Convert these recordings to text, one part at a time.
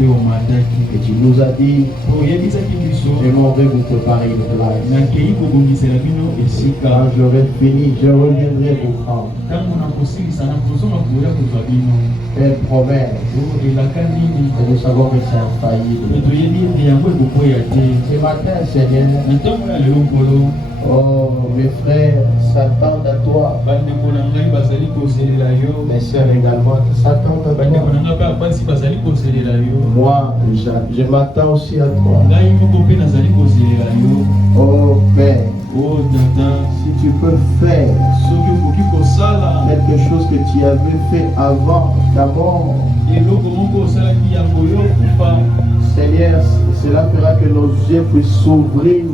Et tu nous as dit, je m'en vais vous préparer une place. Quand j'aurai fini, je reviendrai vous prendre. Quelle promesse. Et nous savons que c'est infaillible. Ce matin, Seigneur, oh, mes frères s'attendent à toi. Mes sœurs également s'attendent à toi. Moi, je m'attends aussi à toi. Oh Père, si tu peux faire quelque chose que tu avais fait avant ta mort, Seigneur, cela fera que nos yeux puissent s'ouvrir.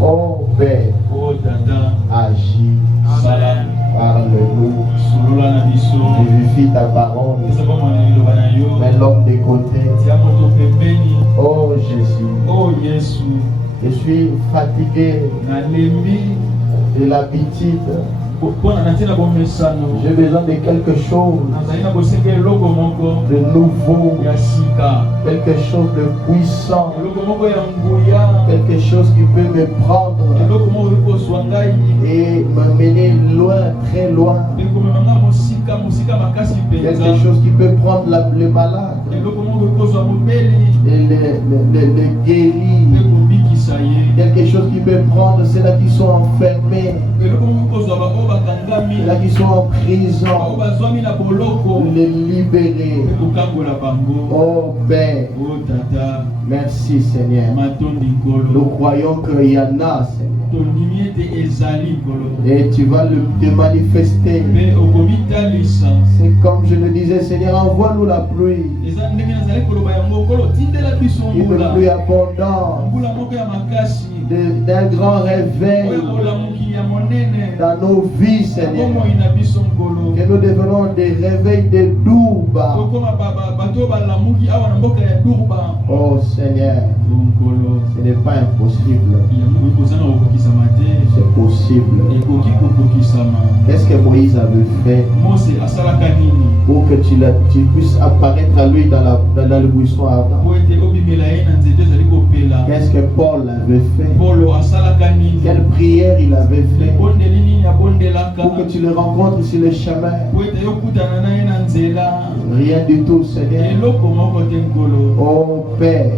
Oh Père, agis, parle-nous, vivifie ta parole, mets l'homme de côté. Oh Jésus, je suis fatigué de l'habitude. J'ai besoin de quelque chose de nouveau, quelque chose de puissant, quelque chose qui peut me prendre et m'amener loin, très loin, quelque chose qui peut prendre le malade et le guérir, quelque chose qui peut prendre ceux-là qui sont enfermés, ceux-là qui sont en prison, les libérer. Oh Père, merci Seigneur. Nous croyons qu'il y en a, Seigneur. Et tu vas te manifester. C'est comme je le disais, Seigneur, envoie-nous la pluie. Une pluie abondante, d'un grand réveil dans nos vies, Seigneur. Que nous devenons des réveils de Douba. Oh Seigneur, ce n'est pas impossible. C'est possible. Qu'est-ce que Moïse avait fait pour que tu puisses apparaître à lui dans le buisson ardent? Qu'est-ce que Paul avait fait? Quelle prière il avait fait pour que tu le rencontres sur le chemin? Rien du tout, Seigneur. Oh Père,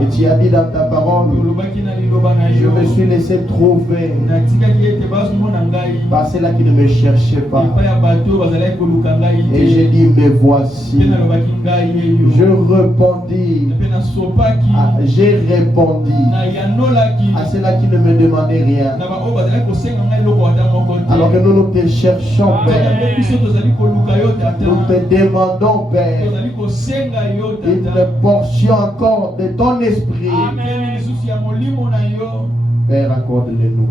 et tu as dit dans ta parole, je me suis laissé trouver par ceux-là qui ne me cherchaient pas. Et j'ai dit, me voici. Je répondis, j'ai répondu à ceux-là qui ne me demandaient rien. Alors que nous te cherchons, Père. Nous te demandons, Père, une portion encore de ton esprit. Père, accorde-le-nous.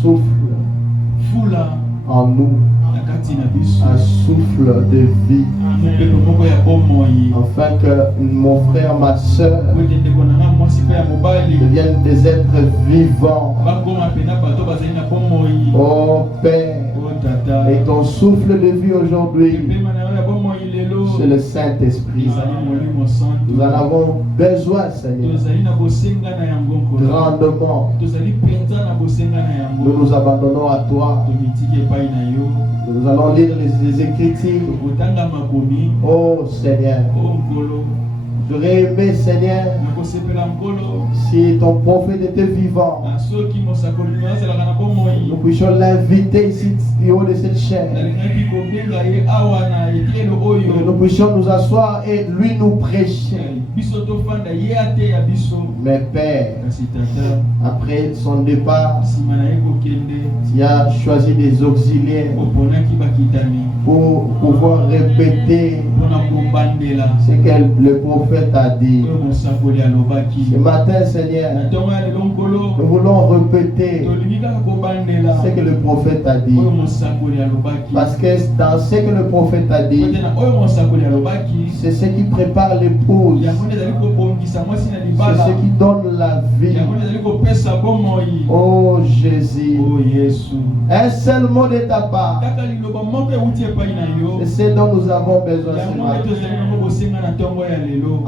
Souffle en nous un souffle de vie, afin que mon frère, ma soeur deviennent des êtres vivants. Oh Père, et ton souffle de vie aujourd'hui, c'est le Saint-Esprit. Nous en avons besoin, Seigneur, grandement. Nous nous abandonnons à toi. Nous allons lire les Écritures. Oh Seigneur, j'aurais aimé, Seigneur, si ton prophète était vivant, nous puissions l'inviter ici du haut de cette chaîne. Que nous puissions nous asseoir et lui nous prêcher. Mais Père, après son départ, tu as choisi des auxiliaires pour pouvoir répéter ce que le prophète prophète a dit. Ce matin, Seigneur, nous voulons répéter ce que le prophète a dit. Parce que dans ce que le prophète a dit, c'est ce qui prépare l'épouse. C'est ce qui donne la vie. Oh Jésus. Un seul mot de ta part. C'est ce dont nous avons besoin ce matin.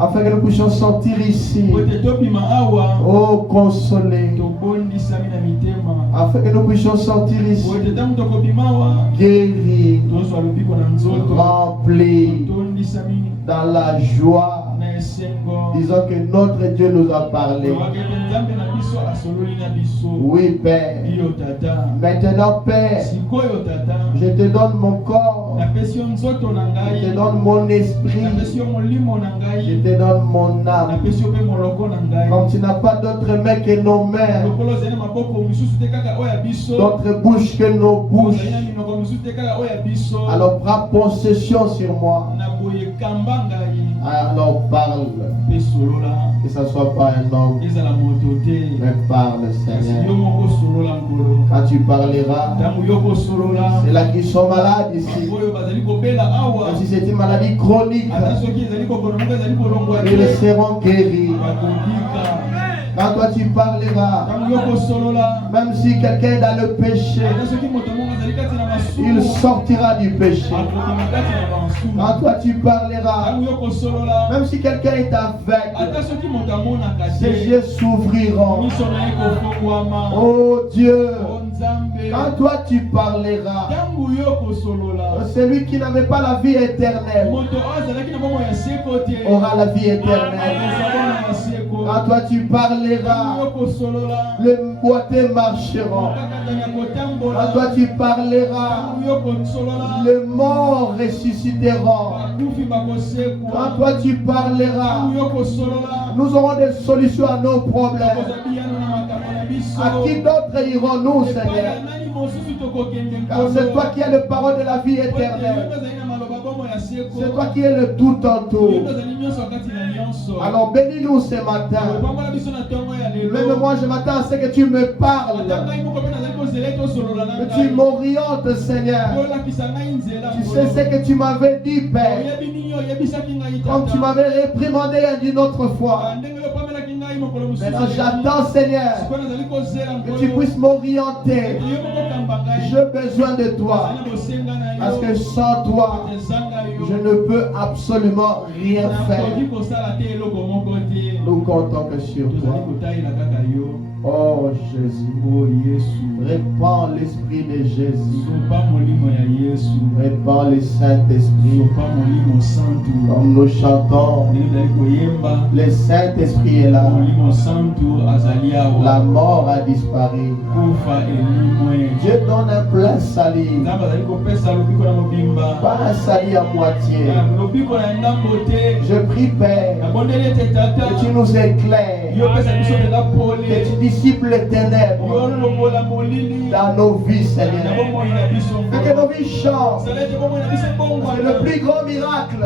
Afin que nous puissions sortir ici. Oh, consoler. Afin que nous puissions sortir ici. Guérir. Remplir. Dans la joie. Disons que notre Dieu nous a parlé. Oui, Père. Maintenant, Père, je te donne mon corps. Je te donne mon esprit. Je te donne mon âme. Comme tu n'as pas d'autre main que nos mains, d'autre bouche que nos bouches, alors prends possession sur moi. Alors parle. Que ce ne soit pas un homme, mais parle, Seigneur. Quand tu parleras, c'est là qui sont malades ici. Même si c'est une maladie chronique, ils seront guéris. Quand toi tu parleras, même si quelqu'un est dans le péché, il sortira du péché. Quand toi tu parleras, même si quelqu'un est aveugle, ses yeux s'ouvriront. Oh Dieu, quand toi tu parleras, celui qui n'avait pas la vie éternelle aura la vie éternelle. Quand toi tu parleras, les boiteux marcheront. Quand toi tu parleras, les morts ressusciteront. Quand toi tu parleras, nous aurons des solutions à nos problèmes. À qui d'autre irons-nous, Seigneur? Car c'est toi qui as le parole de la vie éternelle. C'est toi qui es le tout en tout. Alors bénis-nous ce matin. Même moi je m'attends à ce que tu me parles. Que tu m'orientes, Seigneur. Tu sais ce que tu m'avais dit, Père. Comme tu m'avais réprimandé une autre fois. Maintenant j'attends, Seigneur, que tu puisses m'orienter. J'ai besoin de toi. Parce que sans toi, je ne peux absolument rien faire. Nous comptons que sur toi. Oh Jésus, répands l'esprit de Jésus. Répands le Saint-Esprit. Comme nous chantons, le Saint-Esprit est là. La mort a disparu. Dieu donne un plein salut. Pas un salut à moitié. Je prie, Père, que tu nous éclaires. Que tu dissipes les ténèbres dans nos vies, Seigneur. Que nos vies changent. C'est le plus grand miracle.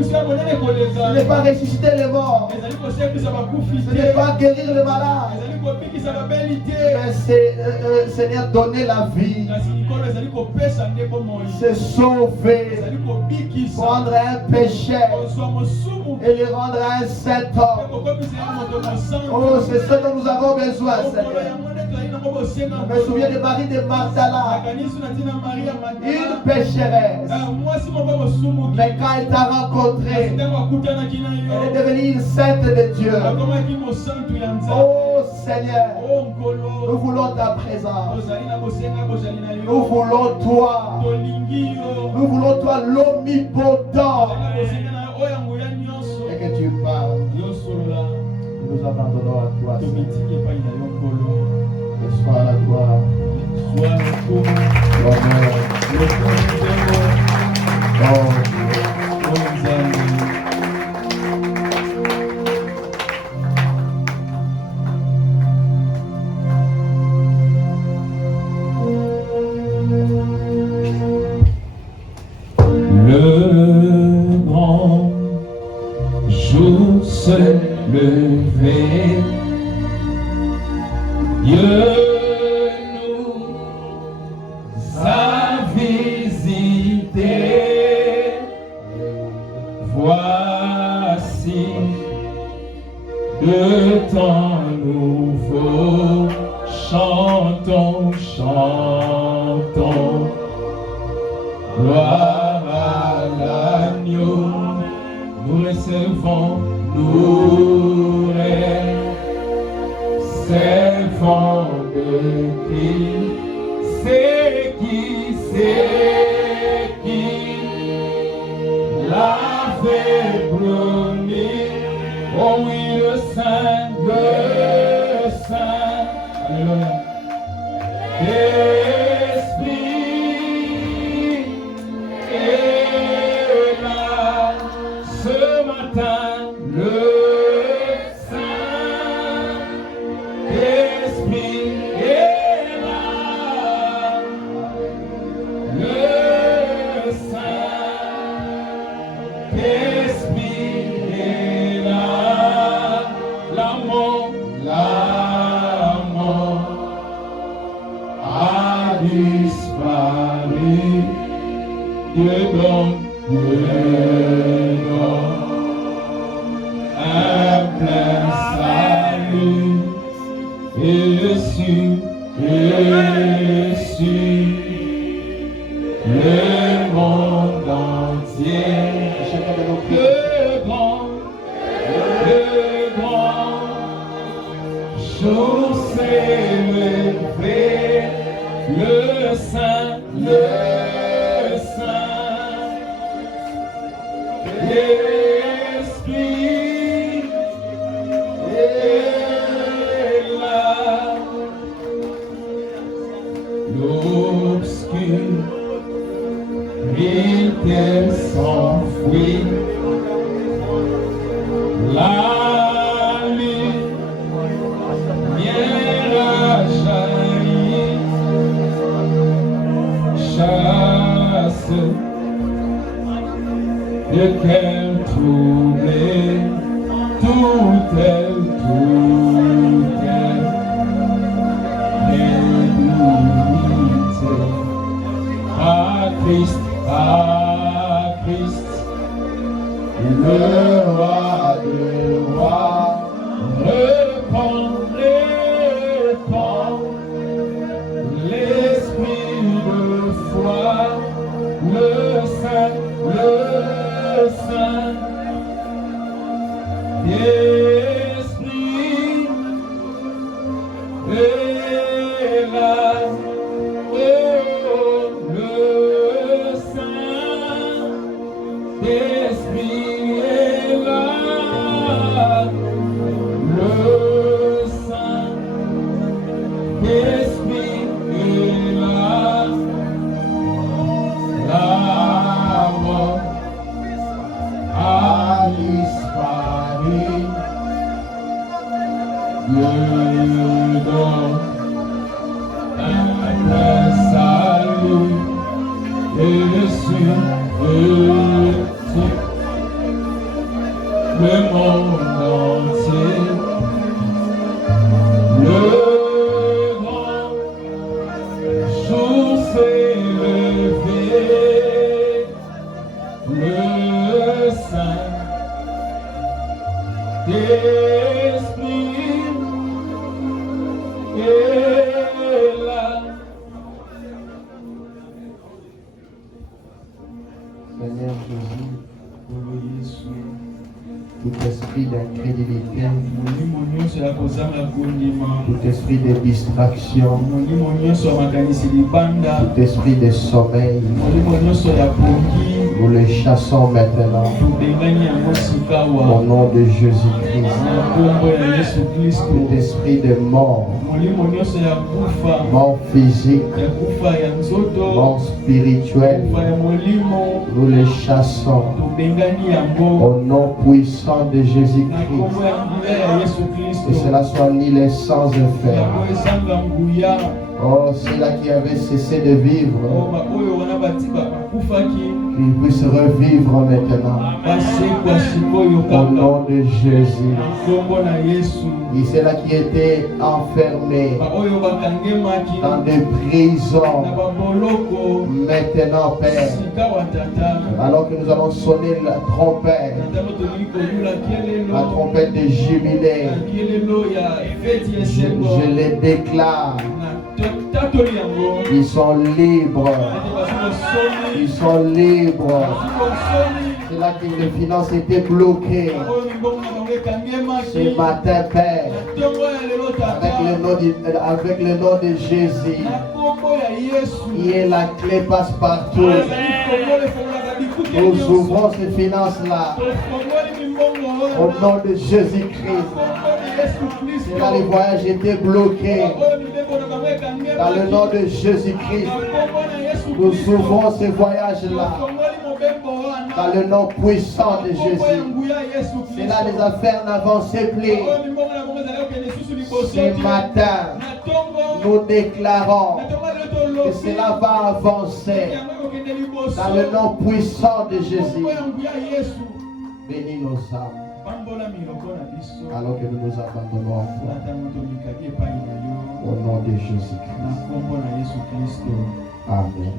Ce n'est pas ressusciter les morts. Ce n'est pas guérir les malades. Mais c'est, Seigneur, donner la vie. C'est sauver. Prendre un pécheur et le rendre un saint homme. Oh, c'est ce dont nous avons besoin, Seigneur. Je me souviens de Marie de Magdala, une pécheresse. Mais quand elle t'a rencontré, elle est devenue une sainte de Dieu. Oh Seigneur, nous voulons ta présence. Nous voulons toi. Nous voulons toi l'omnipotent. Et que tu parles. Nous abandonnons à toi. Que soit la gloire. L'honneur. Le grand jour se lever, Dieu nous a visités. Voici de temps nouveau, chantons, chantons, gloire à l'agneau, nous recevons, nous recevons de qui, c'est qui l'avait promis. Oh oui, le Saint, alléluia. L'Esprit est là ce matin, le Saint-Esprit est là, le Saint-Esprit est là, la mort a disparu, Dieu donne un plein salut, et sur le monde entier, le grand jour s'est levé, le Saint, l'Esprit est là, l'obscurité s'enfuit, la lumière a jailli, chasse de quel troublé, tout est débilité. À Christ, le roi de rois, répand l'esprit de foi, le Saint, l'Esprit est là, oh, le Saint-Esprit est là, le Saint-Esprit est là, la mort a disparu, Dieu donne un plein salut, et sur le monde entier, le grand jour s'est levé, le Saint-Esprit est là. Seigneur Jésus, tout esprit d'incrédulité, tout esprit de distraction, tout esprit de sommeil, nous les chassons maintenant au nom de Jésus-Christ. Tout esprit de mort, mort physique, mort spirituelle, nous les chassons au nom puissant de Jésus-Christ. Que cela soit ni les sans effet. Oh, ceux-là qui avaient cessé de vivre, qu'ils puissent revivre maintenant. Au nom de Jésus. Et ceux-là qui étaient enfermés dans des prisons, maintenant, Père, alors que nous allons sonner la trompette de jubilé, je les déclare. Ils sont libres. Ils sont libres. C'est là que les finances étaient bloquées. Ce matin, Père, avec le nom de Jésus, qui est la clé passe-partout. Nous ouvrons ces finances-là au nom de Jésus-Christ. C'est là les voyages étaient bloqués. Dans le nom de Jésus-Christ, nous ouvrons ces voyages-là. Dans le nom puissant de Jésus. C'est là les affaires n'avançaient plus. Ce matin, nous déclarons que cela va avancer. Dans le nom puissant de Jésus. Bénis nos âmes. Alors que nous nous abandonnons à toi. Au nom de Jésus-Christ. Amen.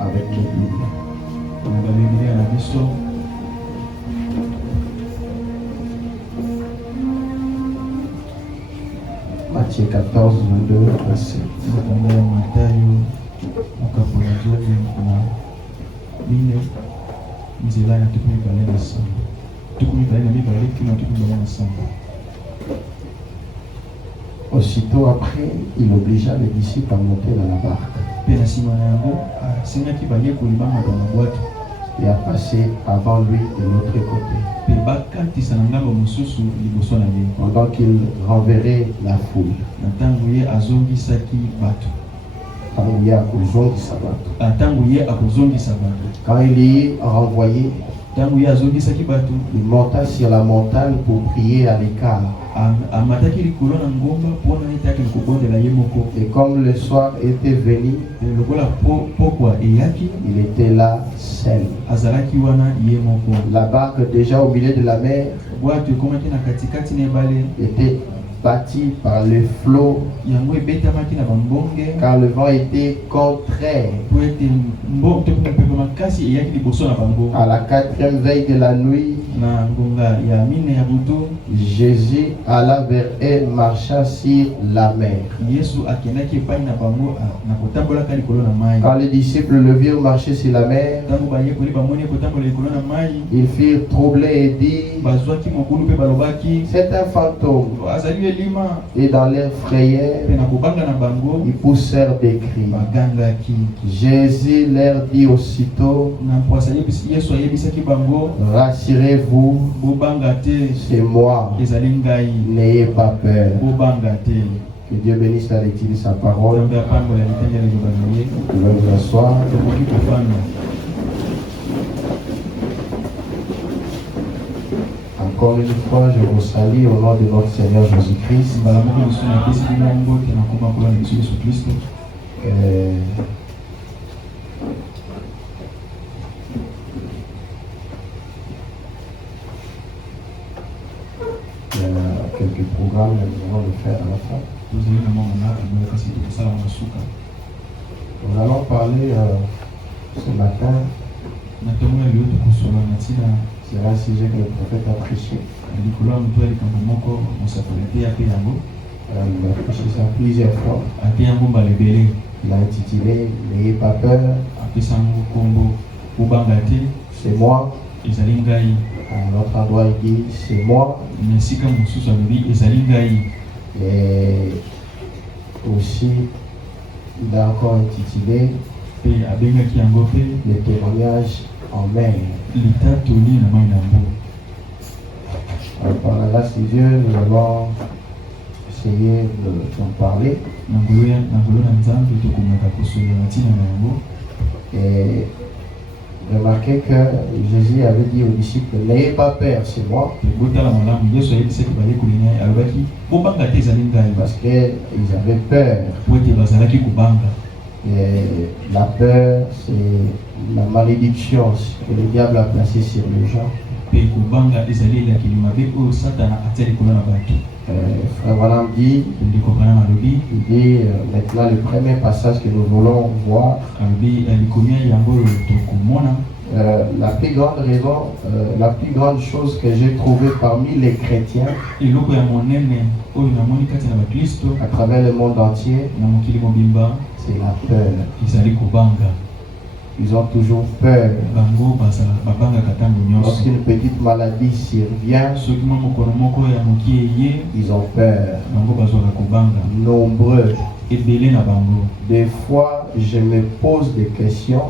Avec les Bibles. Matthieu 14, 22, verset. Aussitôt après, il obligea les disciples à monter dans la barque et à passer avant lui de l'autre côté, pendant qu'il renverrait la foule. Quand il y est renvoyé, il monta sur la montagne pour prier à l'écart. Et comme le soir était venu, il était là seul. La barque déjà au milieu de la mer était bâtie par les flots, car le vent était contraire. À la 4e veille de la nuit, Jésus alla vers eux, marcha sur la mer. Quand les disciples le virent marcher sur la mer, ils furent troublés et dirent: c'est un fantôme. Et dans leur frayeur, ils poussèrent des cris. Jésus leur dit aussitôt: rassurez-vous, c'est moi, n'ayez pas peur. Que Dieu bénisse la lecture de sa parole. Vous pouvez vous asseoir. Encore une fois, je vous salue au nom de notre Seigneur Jésus-Christ. Il y a quelques programmes, nous allons le faire à la fin. Nous allons parler ce matin. C'est un sujet que le prophète a prêché. Il a prêché ça plusieurs fois. Il a intitulé N'ayez pas peur. C'est moi. À un autre endroit, il dit c'est moi. Et aussi, il a encore intitulé le témoignage en mer. Alors, par la grâce de Dieu, nous allons essayer d'en parler. Et Remarquez que Jésus avait dit aux disciples, n'ayez pas peur, c'est moi. Parce qu'ils avaient peur. Et la peur, c'est la malédiction que le diable a placée sur les gens. Frère Branham dit, maintenant le premier passage que nous voulons voir, la plus grande raison, la plus grande chose que j'ai trouvée parmi les chrétiens à travers le monde entier, c'est la peur. Ils ont toujours peur. Lorsqu'une petite maladie survient, ils ont peur. Nombreux. Des fois, je me pose des questions.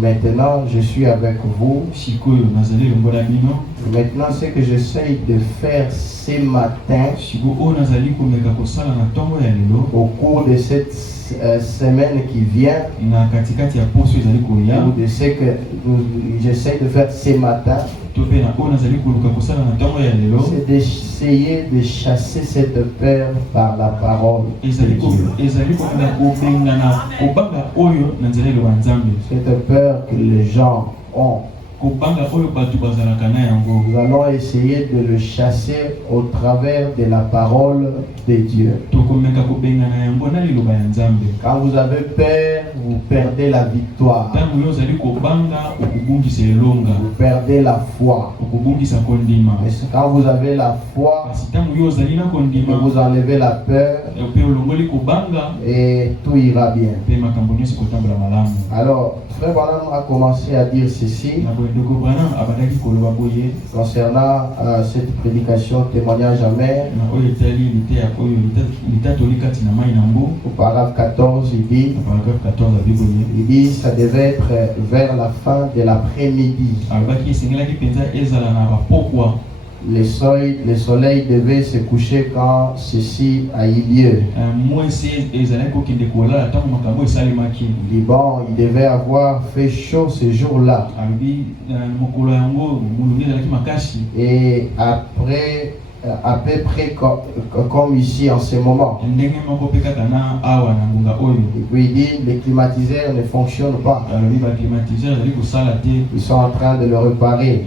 Maintenant, je suis avec vous. Maintenant, ce que j'essaye de faire ce matin, au cours de cette semaine qui vient, ou de ce que j'essaye de faire ce matin, c'est d'essayer de chasser cette peur par la parole de Dieu. Cette peur que les gens ont. Nous allons essayer de le chasser au travers de la parole de Dieu. Quand vous avez peur, vous perdez la victoire. Vous perdez la foi. Mais quand vous avez la foi, vous enlevez la peur et tout ira bien. Alors, Frère Branham a commencé à dire ceci concernant cette prédication témoignage amer. Au paragraphe 14, il dit ça devait être vers la fin de l'après-midi. Le soleil devait se coucher quand ceci a eu lieu. Bon, il devait avoir fait chaud ce jour-là. Et après, à peu près comme ici en ce moment. Et puis il dit les climatiseurs ne fonctionnent pas. Ils sont en train de le réparer.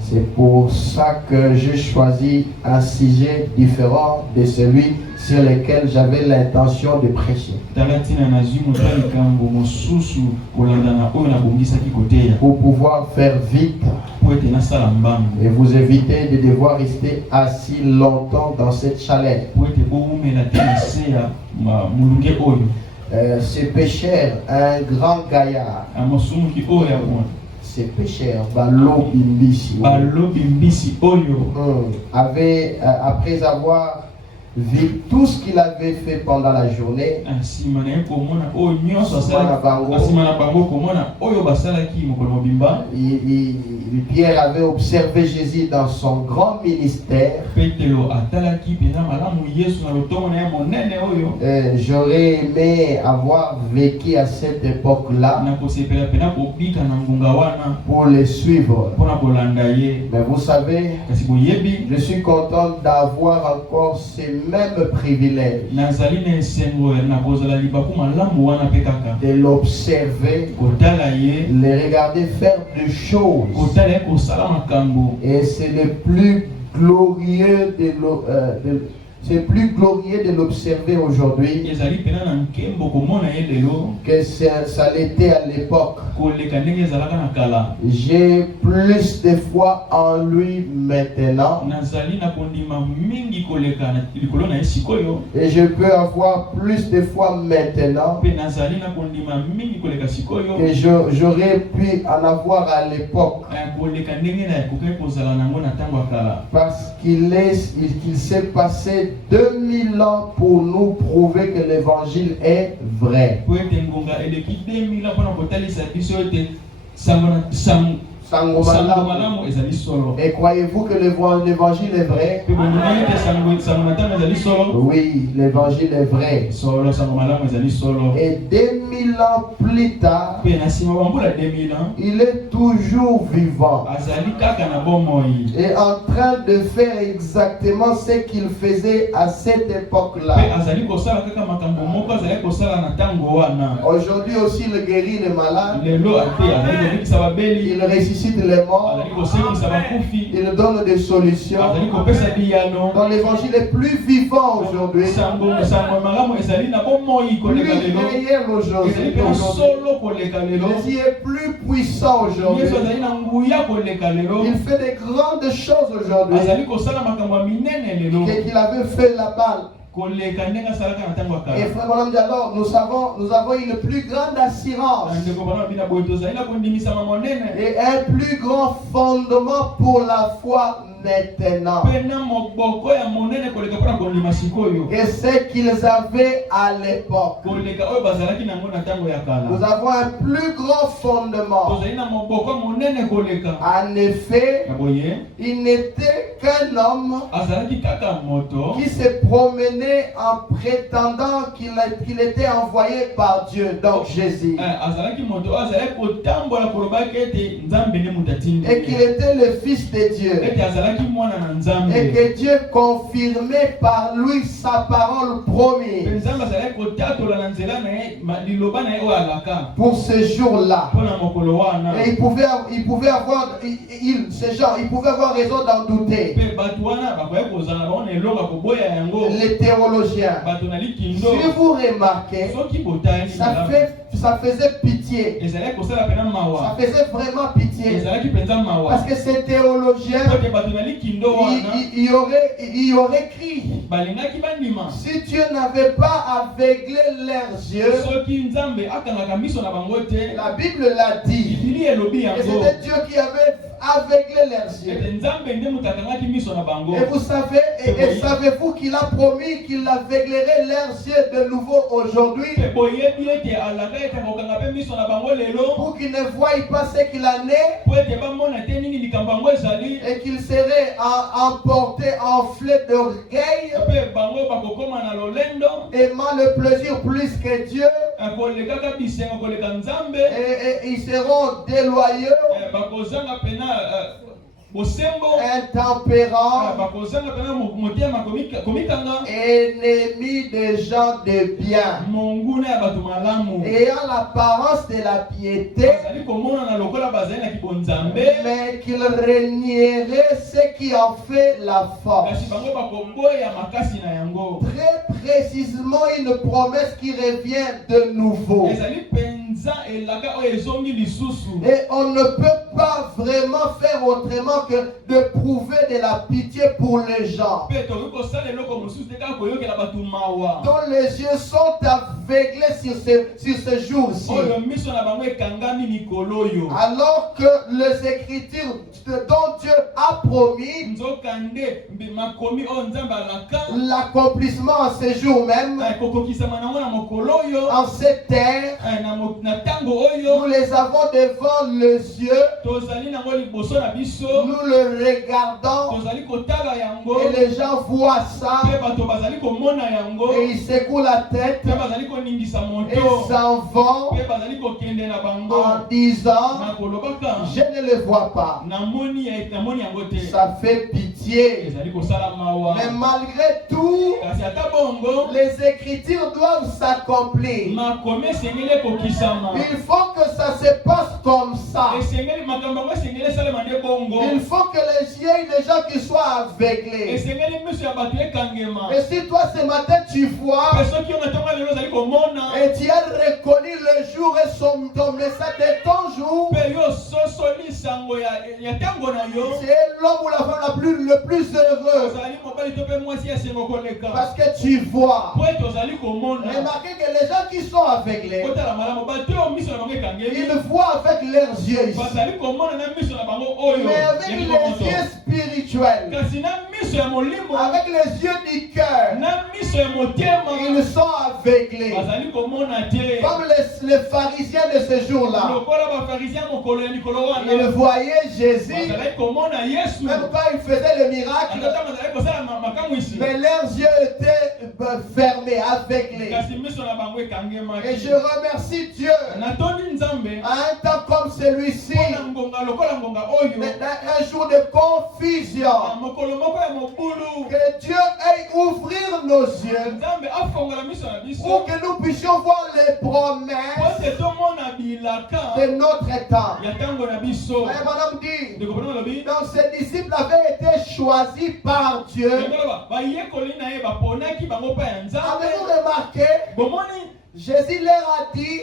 C'est pour ça que j'ai choisi un sujet différent de celui sur lequel j'avais l'intention de prêcher. Pour pouvoir faire vite et vous éviter de devoir rester assis longtemps dans cette chaleur. Ce pécheur, un grand gaillard, ce pécheur, Balo Bimbisi, avait, après avoir vu tout ce qu'il avait fait pendant la journée, Pierre avait observé Jésus dans son grand ministère. J'aurais aimé avoir vécu à cette époque-là pour le suivre. Mais vous savez, je suis content d'avoir encore ces mêmes privilèges de l'observer, le regarder faire des choses. Et c'est le plus glorieux c'est plus glorieux de l'observer aujourd'hui que ça l'était à l'époque. J'ai plus de foi en lui maintenant. Et je peux avoir plus de foi maintenant que j'aurais pu en avoir à l'époque. Parce qu'il s'est passé 2000 ans pour nous prouver que l'évangile est vrai. Sango malamu. Et croyez-vous que l'évangile est vrai? Oui, l'évangile est vrai. Et 2000 ans plus tard, il est toujours vivant et en train de faire exactement ce qu'il faisait à cette époque-là. Aujourd'hui aussi, il guérit les malades, il ressuscite les morts, il donne des solutions. Donc l'évangile est plus vivant aujourd'hui, plus réel aujourd'hui. Il est plus puissant aujourd'hui. Il fait des grandes choses aujourd'hui qu'il avait fait là-bas. Et frère Branham dit alors, nous avons une plus grande assurance et un plus grand fondement pour la foi maintenant que ce qu'ils avaient à l'époque. Nous avons un plus grand fondement. En effet, il n'était qu'un homme qui se promenait en prétendant qu'il était envoyé par Dieu, donc Jésus, et qu'il était le Fils de Dieu, et que Dieu confirmait par lui sa parole promise pour ce jour-là. Et il pouvait avoir raison d'en douter. Les théologiens, si vous remarquez, ça faisait pitié. Ça faisait vraiment pitié. Parce que ces théologiens, il aurait crié. Si Dieu n'avait pas aveuglé leurs yeux, la Bible l'a dit. Et c'était Dieu qui avait aveuglé leurs yeux. Et vous savez, et savez-vous qu'il a promis qu'il aveuglerait leurs yeux de nouveau aujourd'hui pour qu'ils ne voient pas ce qu'il en est et qu'ils seraient emportés, enflés d'orgueil, aimant le plaisir plus que Dieu, et ils seront déloyaux, intempérants, ennemis des gens de bien, ayant l'apparence de la piété, mais qu'ils renieraient ce qui en fait la force. Très précisément, une promesse qui revient de nouveau. Et on ne peut pas vraiment faire autrement que de prouver de la pitié pour les gens dont les yeux sont aveuglés sur ce jour-ci, alors que les Écritures dont Dieu a promis l'accomplissement en ce jour même, en cette terre. Nous les avons devant les yeux. Nous le regardons. Et les gens voient ça. Et ils secouent la tête. Et s'en vont en disant, je ne le vois pas. Ça fait pitié. Mais malgré tout, les Écritures doivent s'accomplir. Il faut que ça se passe comme ça. Il faut que les yeux des gens qui soient aveuglés. Et si toi ce matin tu vois et tu as reconnu le jour et ton message de ton jour, c'est l'homme ou la femme le plus heureux. Parce que tu vois. Remarquez que les gens qui sont aveuglés, ils voient avec leurs yeux ici. Mais avec les yeux spirituels, avec les yeux du cœur, ils sont aveuglés. Comme les pharisiens de ce jour-là. Ils voyaient Jésus, même quand il faisait le miracle, mais leurs yeux étaient fermés, aveuglés. Et je remercie Dieu à un temps comme celui-ci, un jour de confusion, que Dieu aille ouvrir nos yeux pour que nous puissions voir les promesses de notre temps. Et madame dit, donc ces disciples avaient été choisis par Dieu. Avez-vous remarqué? Jésus leur a dit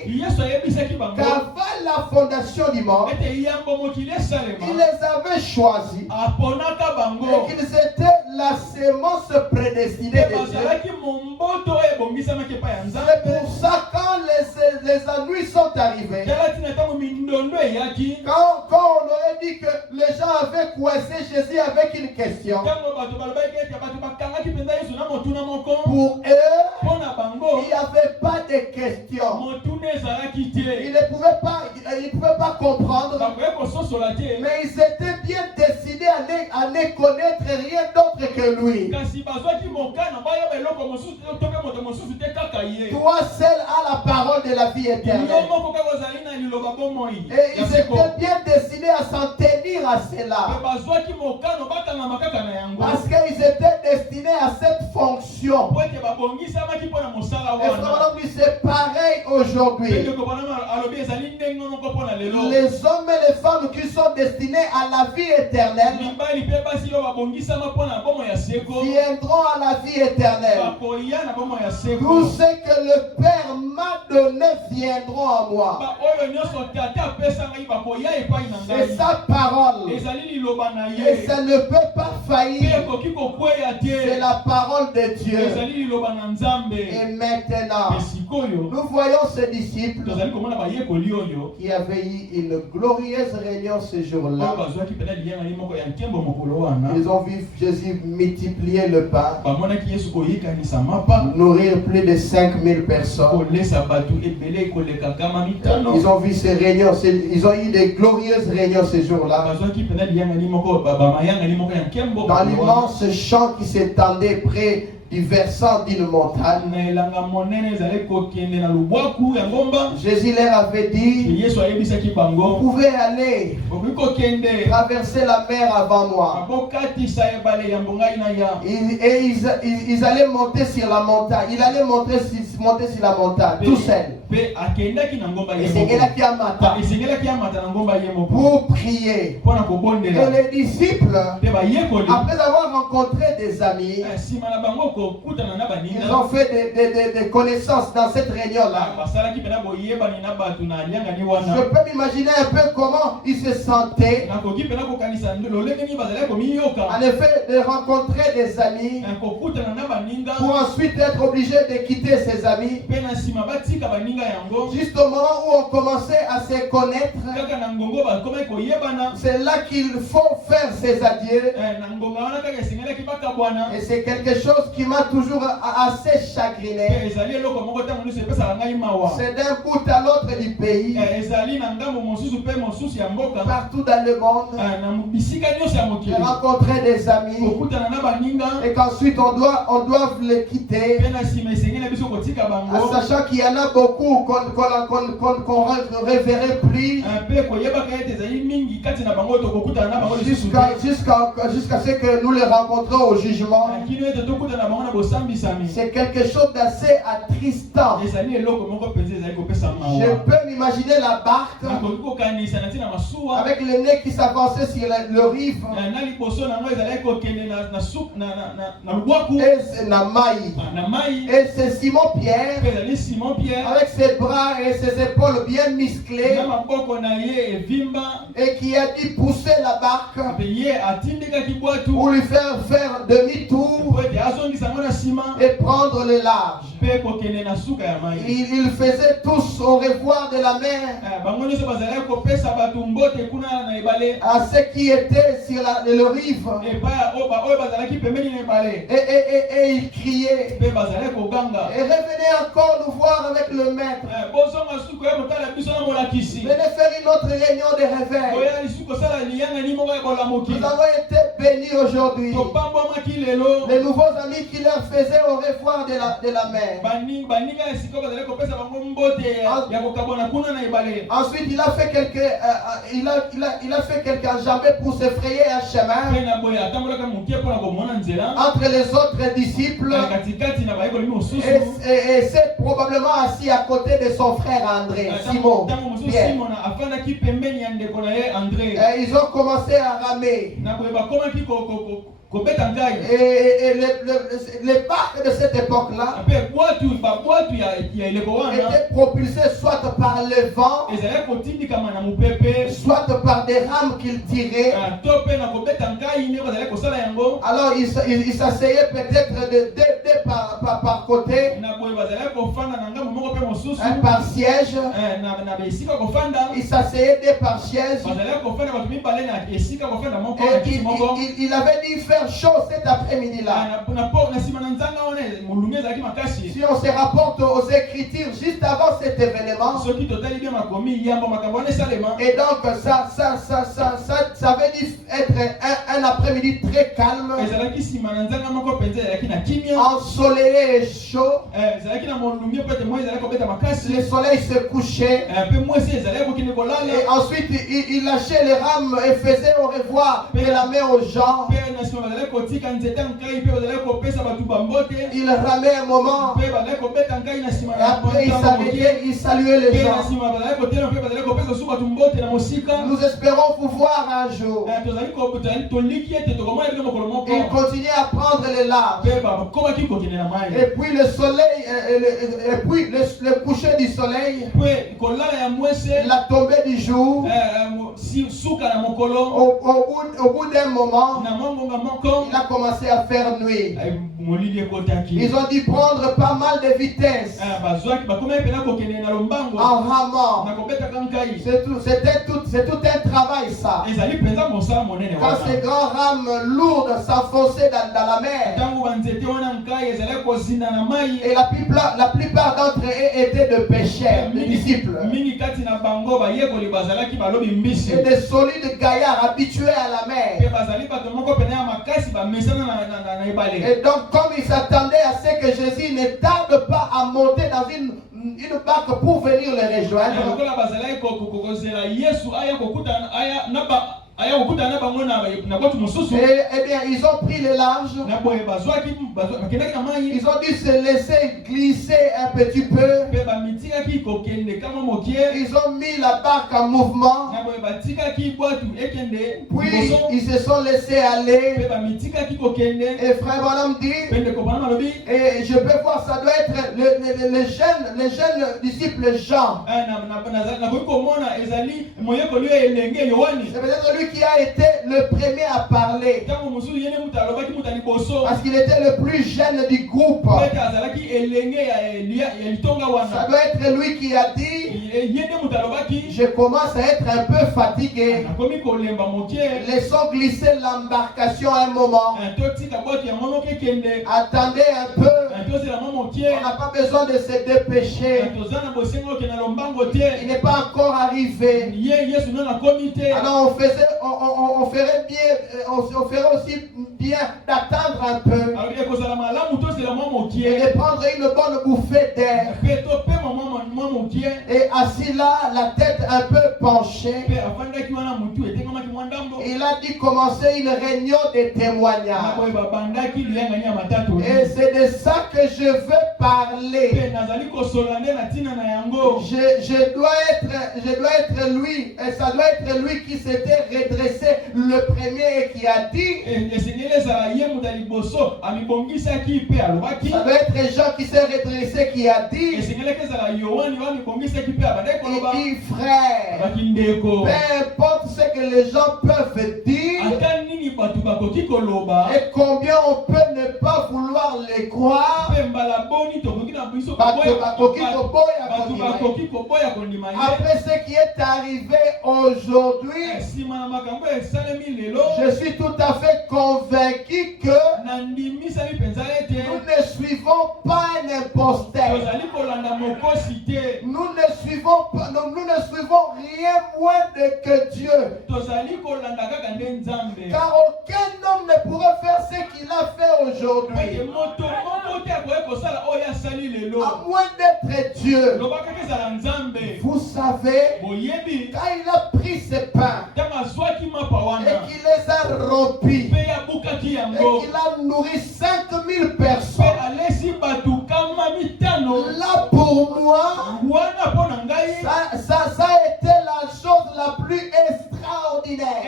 qu'avant la fondation du monde, il les avait choisis et qu'ils étaient la sémence prédestinée de Dieu. C'est pour ça quand les ennuis sont arrivés, quand on aurait dit que les gens avaient coincé Jésus avec une question, pour eux, il n'y avait pas de questions. Ils ne pouvaient pas comprendre, mais ils étaient bien décidés à ne connaître rien d'autre que lui. Toi seul as la parole de la vie éternelle. Et ils étaient bien décidés à s'en tenir à cela, parce qu'ils étaient destinés à cette fonction. Et c'est pareil aujourd'hui. Les hommes et les femmes qui sont destinés à la vie éternelle viendront à la vie éternelle. Tout ce que le Père m'a donné viendront à moi. C'est sa parole. Et ça ne peut pas faillir. C'est la parole de Dieu. Et maintenant, nous voyons ces disciples qui avaient eu une glorieuse réunion ce jour-là. Ils ont vu Jésus multiplier le pain, nourrir plus de 5000 personnes. Ils ont vu ces réunions, ils ont eu des glorieuses réunions ce jour-là. Dans l'immense champ qui s'étendait près du versant d'une montagne, Jésus leur avait dit, vous pouvez aller traverser la mer avant moi. Et ils allaient monter sur la montagne. Il allait monter sur la montagne tout seul. Pour prier. Et les disciples, après avoir rencontré des amis, ils ont fait des connaissances dans cette réunion-là. Je peux m'imaginer un peu comment ils se sentaient. En effet, de rencontrer des amis pour ensuite être obligé de quitter ses amis. Juste au moment où on commençait à se connaître, c'est là qu'il faut faire ses adieux. Et c'est quelque chose qui m'a toujours assez chagriné. C'est d'un bout à l'autre du pays, partout dans le monde, de rencontrer des amis, et qu'ensuite on doit les quitter, sachant qu'il y en a beaucoup qu'on ne reverrait plus jusqu'à ce que nous les rencontrons au jugement. C'est quelque chose d'assez attristant. Je peux m'imaginer la barque avec le nez qui s'avançait sur le rive et c'est Simon Pierre avec ses ses bras et ses épaules bien musclées et qui a dit pousser la barque pour lui faire demi-tour et prendre le large. Ils faisaient tous au revoir de la mer à ceux qui étaient sur le rive. Et ils criaient. Et revenez encore nous voir avec le maître. Venez faire une autre réunion de réveil. Nous avons été bénis aujourd'hui. Les nouveaux amis qui leur faisaient au revoir de la mer. Ensuite, il a fait quelques enjambées pour se frayer un chemin entre les autres disciples. Et c'est probablement assis à côté de son frère André, Simon, Pierre. Et ils ont commencé à ramer. Et les barques de cette époque-là étaient propulsées soit par le vent, soit par des rames qu'ils tiraient. Alors ils s'asseyaient peut-être deux par côté, un par siège. Ils s'asseyaient deux par siège. Et il avait dit faire chaud cet après-midi-là. Si on se rapporte aux Écritures juste avant cet événement, et donc ça veut dire être un après-midi très calme, ensoleillé et chaud. Le soleil se couchait. Et ensuite il lâchait les rames et faisait au revoir de la main aux gens. Il ramait un moment. Et après il saluait les gens. Nous espérons vous voir un jour. Il continuait à prendre les larges. Et puis le soleil, et puis le coucher du soleil, la tombée du jour, au bout d'un moment, il a commencé à faire nuit. Ils ont dû prendre pas mal de vitesse en ramant. C'est tout un travail ça. Quand ces grands rames lourdes s'enfonçaient dans la mer, et la plupart d'entre eux étaient de pêcheurs, de disciples, et des solides gaillards habitués à la mer. Et donc comme ils s'attendaient à ce que Jésus ne tarde pas à monter dans une barque pour venir les rejoindre, eh bien, ils ont pris le large. Ils ont dû se laisser glisser un petit peu. Ils ont mis la barque en mouvement. Puis ils se sont laissés aller. Et frère Branham dit, et je peux voir, ça doit être le jeune disciple Jean. C'est peut-être lui qui a été le premier à parler, parce qu'il était le plus jeune du groupe. Ça doit être lui qui a dit, je commence à être un peu fatigué, laissons glisser l'embarcation un moment, attendez un peu, on n'a pas besoin de se dépêcher, il n'est pas encore arrivé. Alors on ferait aussi bien d'attendre un peu et de prendre une bonne bouffée d'air, et assis là, la tête un peu penchée, il a dit commencer une réunion de témoignages. Et c'est de ça que je veux parler. Je dois être lui, et ça doit être lui qui s'était redressé le le premier qui a dit. Ça doit être Jean qui s'est redressé qui a dit. Il dit frère, peu importe ce que les gens peuvent dire et combien on peut ne pas vouloir les croire. Après ce qui est arrivé aujourd'hui, je suis tout à fait convaincu que nous ne suivons pas un imposteur. Nous ne suivons rien moins que Dieu. Car aucun homme ne pourrait faire ce qu'il a fait aujourd'hui. À moins d'être Dieu. Vous savez, quand il a pris ses pains et qu'il les a rompus et qu'il a nourri 5000 personnes, là pour moi, ça a été la chose la plus extraordinaire.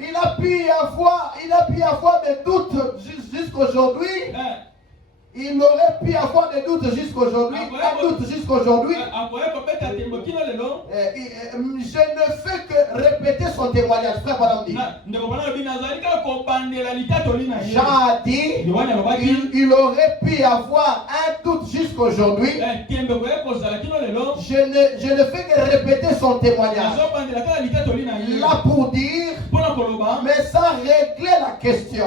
Il a pu y avoir des doutes jusqu'aujourd'hui. Il aurait pu avoir des doutes jusqu'aujourd'hui. Je ne fais que répéter son témoignage. Frère Madame dit. Jean a dit, il aurait pu avoir un doute jusqu'aujourd'hui. Je ne fais que répéter son témoignage. Là pour dire, mais ça réglait la question.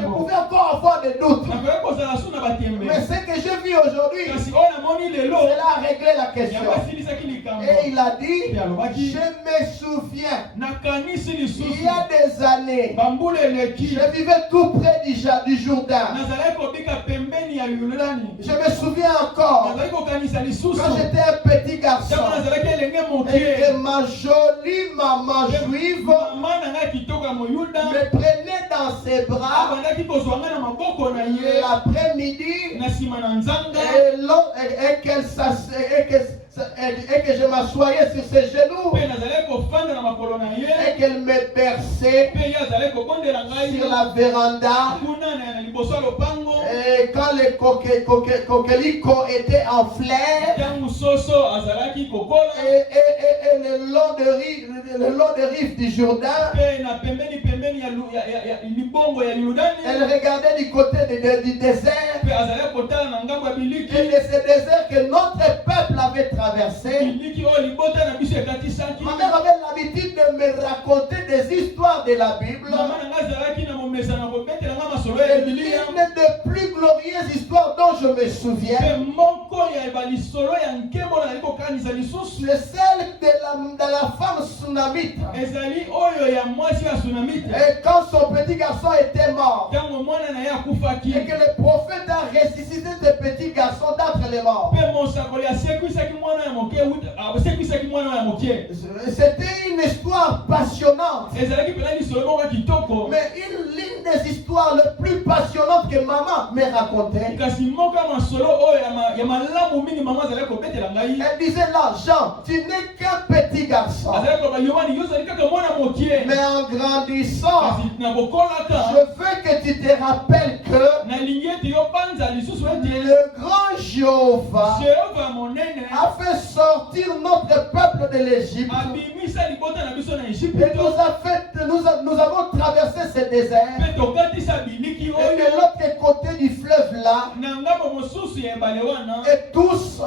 Je pouvais encore avoir des doutes. Mais ce que j'ai vu aujourd'hui, cela a réglé la question. Et il a dit, je me souviens, il y a des années, je vivais tout près du Jourdain. Je me souviens encore, quand j'étais un petit garçon, et que ma jolie maman juive me prenait dans ses bras l'après-midi et que je m'assoyais sur ses genoux et qu'elle me berçait sur la véranda. Et quand les coquelicots étaient en fleurs et le long de rive du Jourdain, elle regardait du côté du désert, et de ce désert que notre peuple avait traversé. Ma mère avait l'habitude de me raconter des histoires de la Bible. Une des plus glorieuses histoires dont je me souviens, c'est celle de la femme Sunamite. Et quand son petit garçon était mort, et que le prophète a ressuscité ce petit garçon d'entre les morts. C'était une histoire passionnante. Mais l'une des histoires les plus passionnantes que maman me racontait, elle disait là, Jean, tu n'es qu'un petit garçon. Mais en grandissant, je veux que tu te rappelles que le grand Jéhovah a fait sortir notre peuple de l'Égypte. Et nous avons traversé ce désert. Et de l'autre côté du fleuve là, et tous,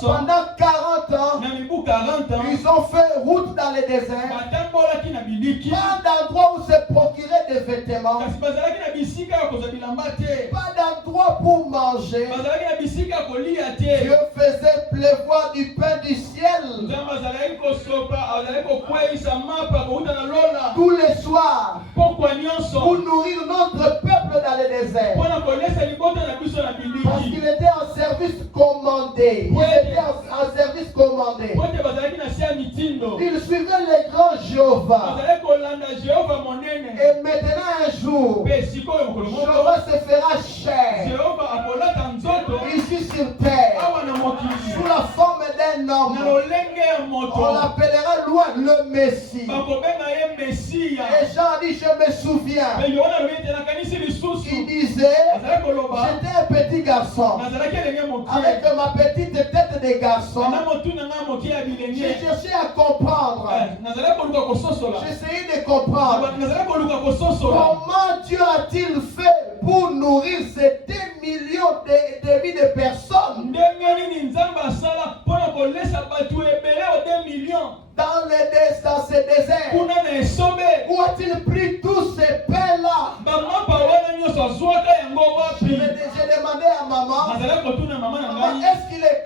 pendant 40 ans, ils ont fait route dans le désert. Pas d'endroit où se procurer des vêtements. Pas d'endroit pour manger. Dieu faisait pleuvoir du pain du ciel tous les soirs pour nourrir notre peuple dans le désert. Parce qu'il était en service commandé. Il suivait les grands Jéhovah. Et maintenant un jour, Jéhovah se fera chair ici sur terre sous la forme d'un homme. On l'appellera loin le Messie. Et Jean dit, je me souviens. Il disait, j'étais un petit garçon. Avec ma petite tête de garçon, j'ai cherché à comprendre. J'essayais de comprendre. Comment Dieu a-t-il fait pour nourrir ces 2 millions et demi de personnes dans ce désert? Où a-t-il pris tous ces pains-là? J'ai demandé à maman,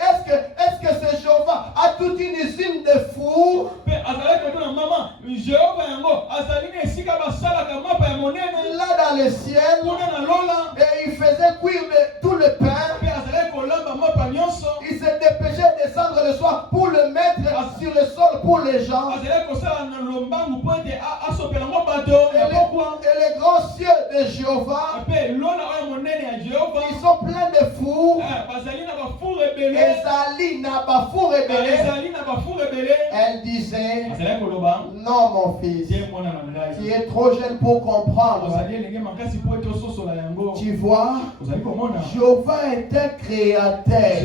est-ce que ce Jéhovah a toute une usine de four? Là dans le ciel, et il faisait cuire tout le pain. Il se dépêchait de descendre le soir pour le mettre sur le sol pour les gens. Et les grands cieux de Jéhovah, ils sont pleins de fours. Elle disait, non mon fils, tu es trop jeune pour comprendre. Tu vois, Jéhovah est un créateur.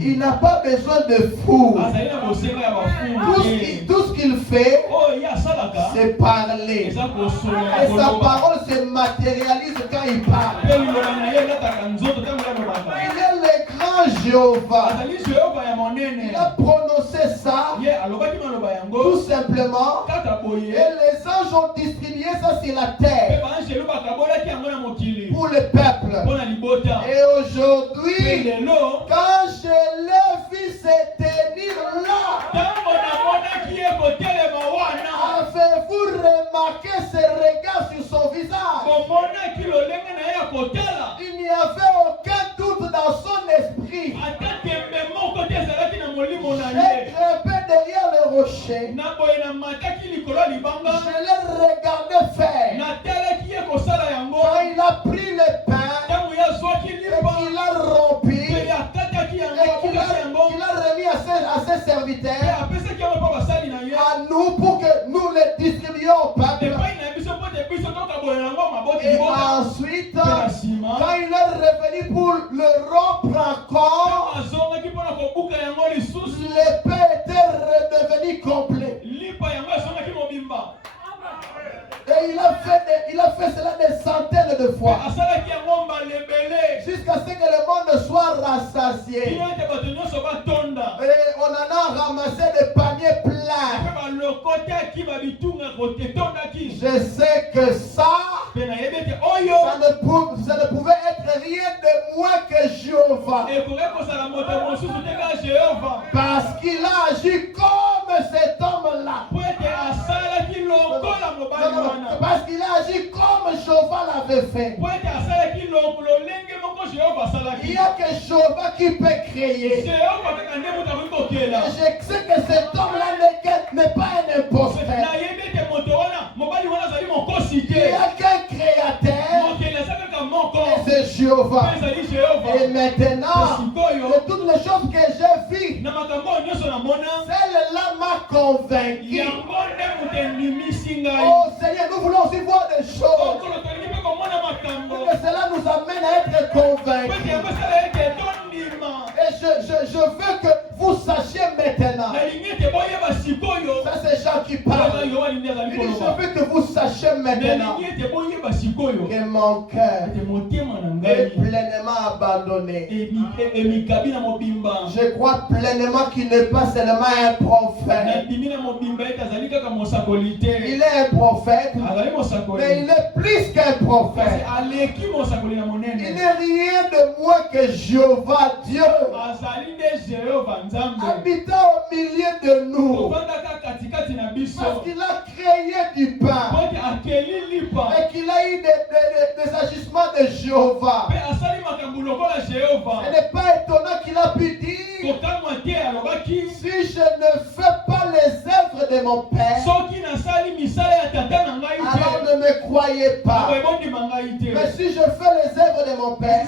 Il n'a pas besoin de four. Tout ce qu'il fait, c'est parler. Et sa parole se matérialise quand il parle. Il est le grand Jéhovah. Il a prononcé ça tout simplement. Et les anges ont distribué ça sur la terre pour le peuple. Et aujourd'hui, quand je l'ai vu se tenir là, avez-vous remarqué ce regard sur son visage? Il n'y avait aucun doute dans son esprit. J'ai grimpé derrière le rocher. Je l'ai regardé faire. Quand il a pris le pain, et qu'il a rompu, et qu'il a remis à ses serviteurs, à nous pour que nous les distribuions au peuple. Et ensuite, quand il est revenu pour le rompre encore, le pain était redevenu complet. Et il a fait cela des centaines de fois. Jusqu'à ce que le monde soit rassasié. Et on en a ramassé des paniers pleins. Je sais que ça ne pouvait être rien de moins que Jéhovah. Parce qu'il a agi comme cet homme-là. Parce qu'il a agi comme Jéhovah l'avait fait. Il n'y a que Jéhovah qui peut créer. Et je sais que cet homme-là n'est pas un imposteur. Il n'y a qu'un créateur. Et c'est Jéhovah. Et maintenant, de toutes les choses que j'ai vues, celle-là m'a convaincu. Oh Seigneur, nous voulons aussi voir des choses. Que cela nous amène à être convaincus. Et je veux que vous sachiez maintenant. Ça c'est Jean qui parle. Il dit, je veux que vous sachiez maintenant que mon cœur est pleinement abandonné. Je crois pleinement qu'il n'est pas seulement un prophète. Il est un prophète, mais il est plus qu'un prophète. Il n'est rien de moins que Jéhovah Dieu, habitant au milieu de nous. Parce qu'il a créé du pain et qu'il a eu des agissements de Jéhovah. Ce n'est pas étonnant qu'il a pu dire, si je ne fais pas les œuvres de mon père, alors ne me croyez pas. Mais si je fais les œuvres de mon père,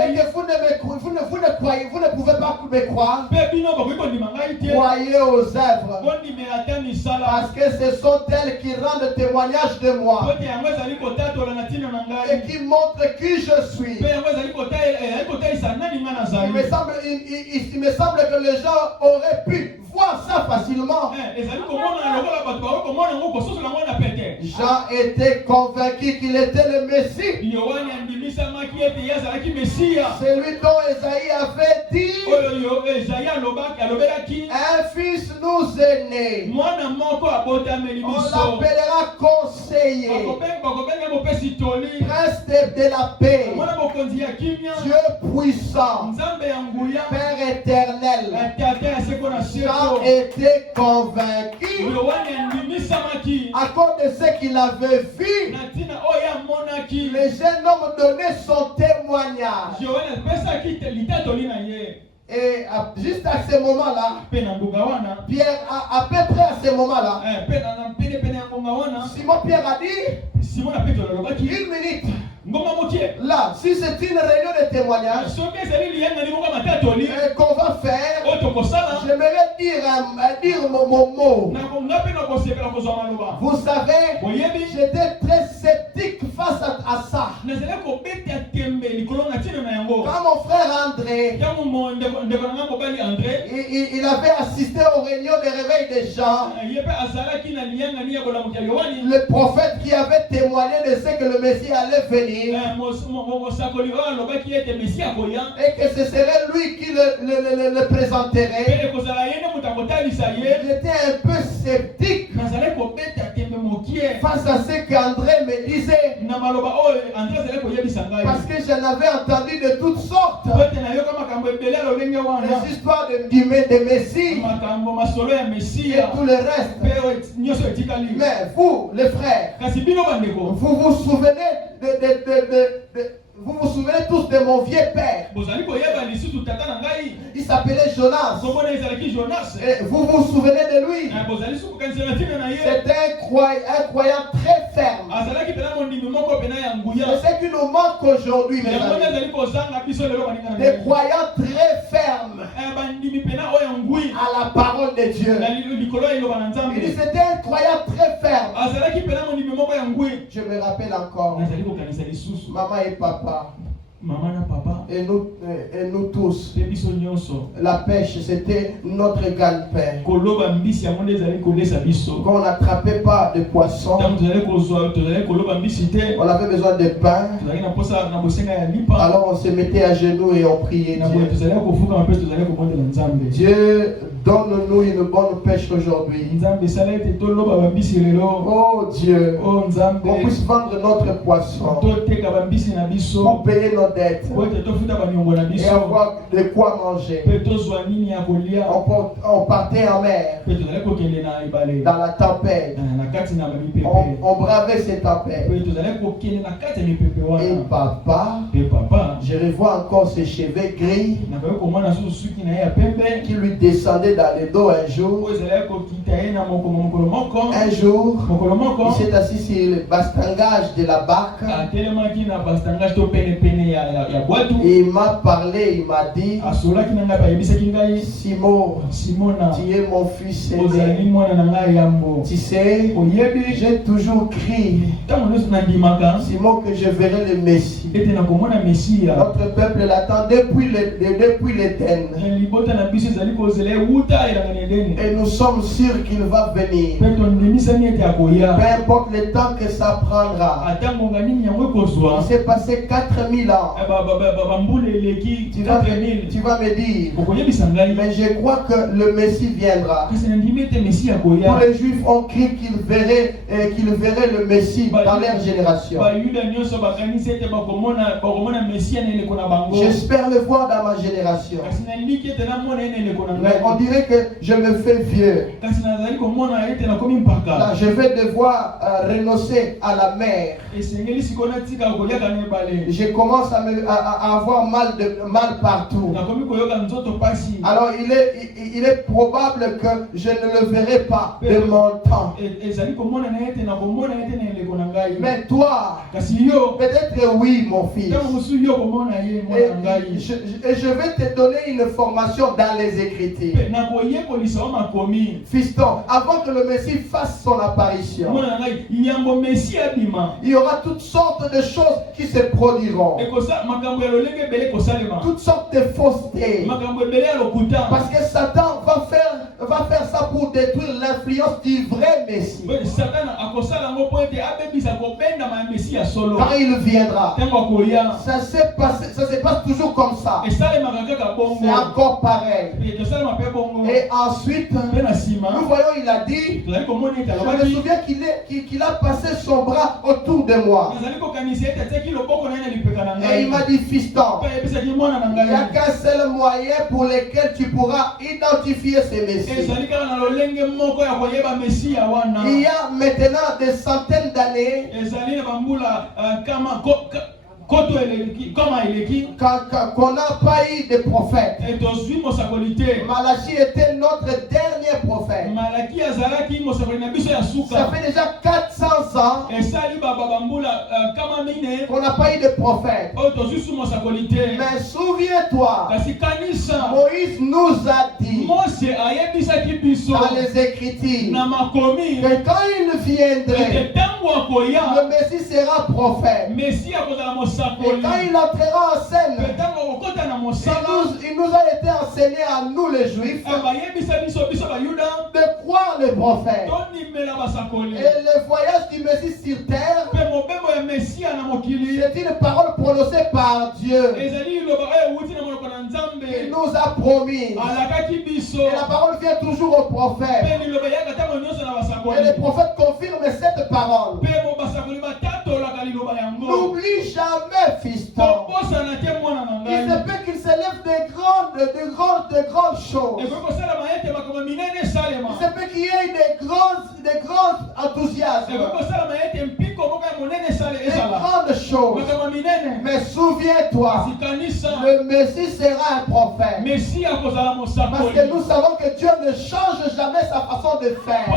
et que vous ne pouvez pas me croire, croyez aux œuvres, parce que ce sont elles qui rendent témoignage de moi et qui montrent qui je suis. Il me semble que les gens auraient pu voir ça facilement. Jean était convaincu qu'il était le Messie. C'est lui dont Esaïe avait dit: un fils nous est né. On l'appellera conseiller, prince de la paix, Dieu puissant, Père éternel. Jean était convaincu à cause de ce qu'il avait vu. Le jeune homme donnait son témoignage. Et juste à ce moment-là, Pierre, à peu près à ce moment-là, Simon Pierre a dit: une minute. Là, si c'est une réunion de témoignage qu'on va faire, j'aimerais dire mon mot. Vous savez, j'étais très sceptique face à ça. Quand mon frère André, il avait assisté aux réunions de réveil des gens, le prophète qui avait témoigné de ce que le Messie allait venir, et que ce serait lui qui le présenterait, j'étais un peu sceptique face à ce qu'André me disait, parce que j'en avais entendu de toutes sortes, les histoires de Messie et tout le reste. Mais vous, les frères, vous vous souvenez vous vous souvenez tous de mon vieux père? Il s'appelait Jonas. Et vous vous souvenez de lui? C'était un croyant très ferme. C'est ce qui nous manque aujourd'hui, mes amis. Des croyants très fermes à la parole de Dieu. Il dit c'était un croyant très ferme. Je me rappelle encore, maman et papa, et nous tous, la pêche c'était notre gagne-pain. Quand on n'attrapait pas de poissons, on avait besoin de pain, alors on se mettait à genoux et on priait Dieu. Dieu, donne-nous une bonne pêche aujourd'hui. Oh Dieu, qu'on puisse vendre notre poisson pour payer nos dettes et avoir de quoi manger. On partait en mer, dans la tempête. On bravait ces tempêtes. Et papa, je revois encore ses cheveux gris qui lui descendaient dans le dos un jour. Un jour, il s'est assis sur le bastangage de la barque. Et il m'a parlé, il m'a dit: Simon, tu es mon fils aîné. Tu sais, j'ai toujours crié, Simon, que je verrai le Messie. Notre peuple l'attend depuis l'Éden. Et nous sommes sûrs qu'il va venir. Peu importe le temps que ça prendra. Il s'est passé 4000 ans. Tu vas me dire, mais je crois que le Messie viendra. Tous les Juifs ont cru qu'ils verraient le Messie dans leur génération. J'espère le voir dans ma génération. Mais on dirait que je me fais vieux. Là, je vais devoir renoncer à la mer. Je commence à avoir mal partout. Alors il est probable que je ne le verrai pas de mon temps. Mais toi, peut-être oui, mon fils. Et je vais te donner une formation dans les Écritures. Fiston, avant que le Messie fasse son apparition, il y aura toutes sortes de choses qui se produiront. Toutes sortes de faussetés. Parce que Satan va faire ça pour détruire l'influence du vrai Messie. Quand il viendra, ça se passe toujours comme ça. C'est encore pareil. Et ensuite, nous voyons, il a dit, je me souviens qu'il a passé son bras autour de moi. Et il m'a dit, fiston, il n'y a qu'un seul moyen pour lequel tu pourras identifier ces messies. Il y a maintenant des centaines d'années qu'on n'a pas eu de prophète. Malachie était notre dernier prophète. Ça fait déjà 400 ans qu'on n'a pas eu de prophète. Mais souviens-toi, Moïse nous a dit dans les Écritures que quand il viendrait, le Messie sera prophète. Et quand il entrera en scène, il nous a été enseigné à nous les Juifs de croire les prophètes. Et le voyage du Messie sur terre, c'est une parole prononcée par Dieu. Il nous a promis. Et la parole vient toujours au prophète. Et le prophète confirme cette parole. N'oublie jamais, fiston. Il se peut qu'il s'élève de grandes choses. Il se peut qu'il y ait des grands enthousiasmes. Des grandes choses. Mais souviens-toi, le Messie sera un prophète. Parce que nous savons que Dieu ne change jamais sa façon de faire.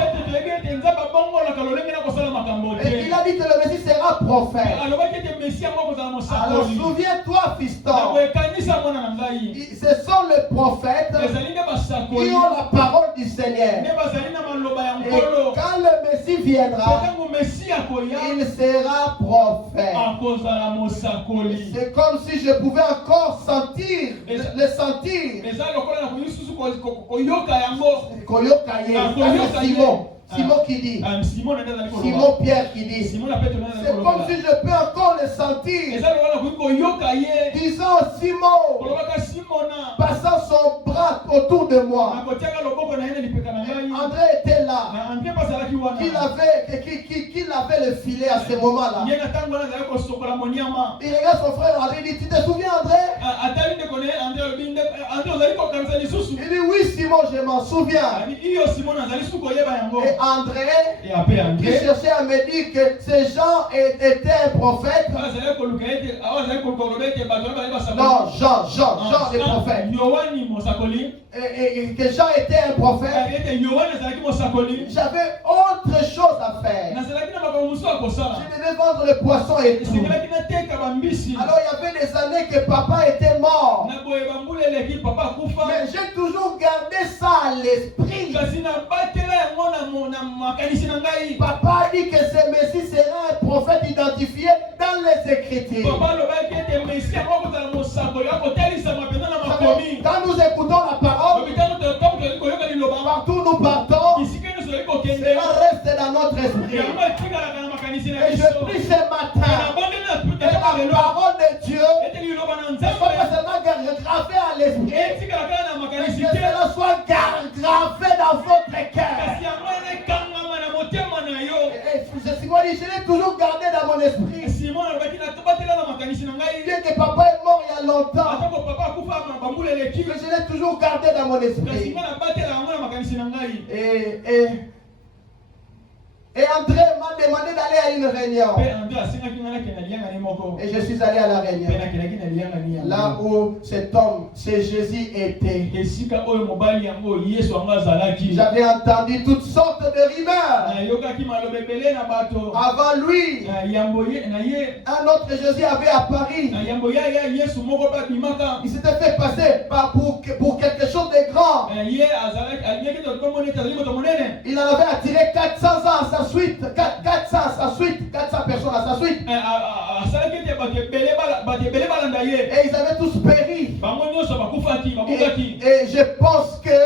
Et il a dit que le Messie sera prophète. Alors souviens-toi, fiston, ce sont les prophètes qui ont la parole du Seigneur. Et quand le Messie viendra, il sera prophète. C'est comme si je pouvais encore le sentir. Simon qui dit, Simon Pierre qui dit, c'est comme si je peux encore le sentir. Disons Simon, passant son bras autour de moi. André était là. Qui avait le filet à ce moment-là. Il regarde son frère André, il dit, tu te souviens André? Il dit, oui Simon, je m'en souviens. Et André, qui cherchait à me dire que ces gens étaient un prophète. Non, Jean est prophèt. Et que Jean était un prophète. J'avais autre chose à faire. Je devais vendre le poisson et tout. Alors il y avait des années que papa était mort. Mais j'ai toujours gardé ça à l'esprit. Papa a dit que ce Messie sera un prophète identifié dans les Écritures. Quand nous écoutons la parole, partout nous partons, cela reste dans notre esprit. Et je prie ce matin que la parole de Dieu ne soit pas seulement gravée à l'esprit, mais que cela soit gravé dans votre cœur. Je l'ai toujours gardé dans mon esprit. Bien que papa est mort il y a longtemps, mais je l'ai toujours gardé dans mon esprit. Et André m'a demandé d'aller à une réunion. Et je suis allé à la réunion. Là où cet homme, c'est Jésus était. J'avais entendu toutes sortes de rumeurs. Avant lui, un autre Jésus avait apparu. Il s'était fait passer pour quelque chose de grand. Il en avait attiré 400 ans à sa suite, 400 à sa suite, 400 personnes à sa suite. Et ils avaient tous péri. Et je pense que,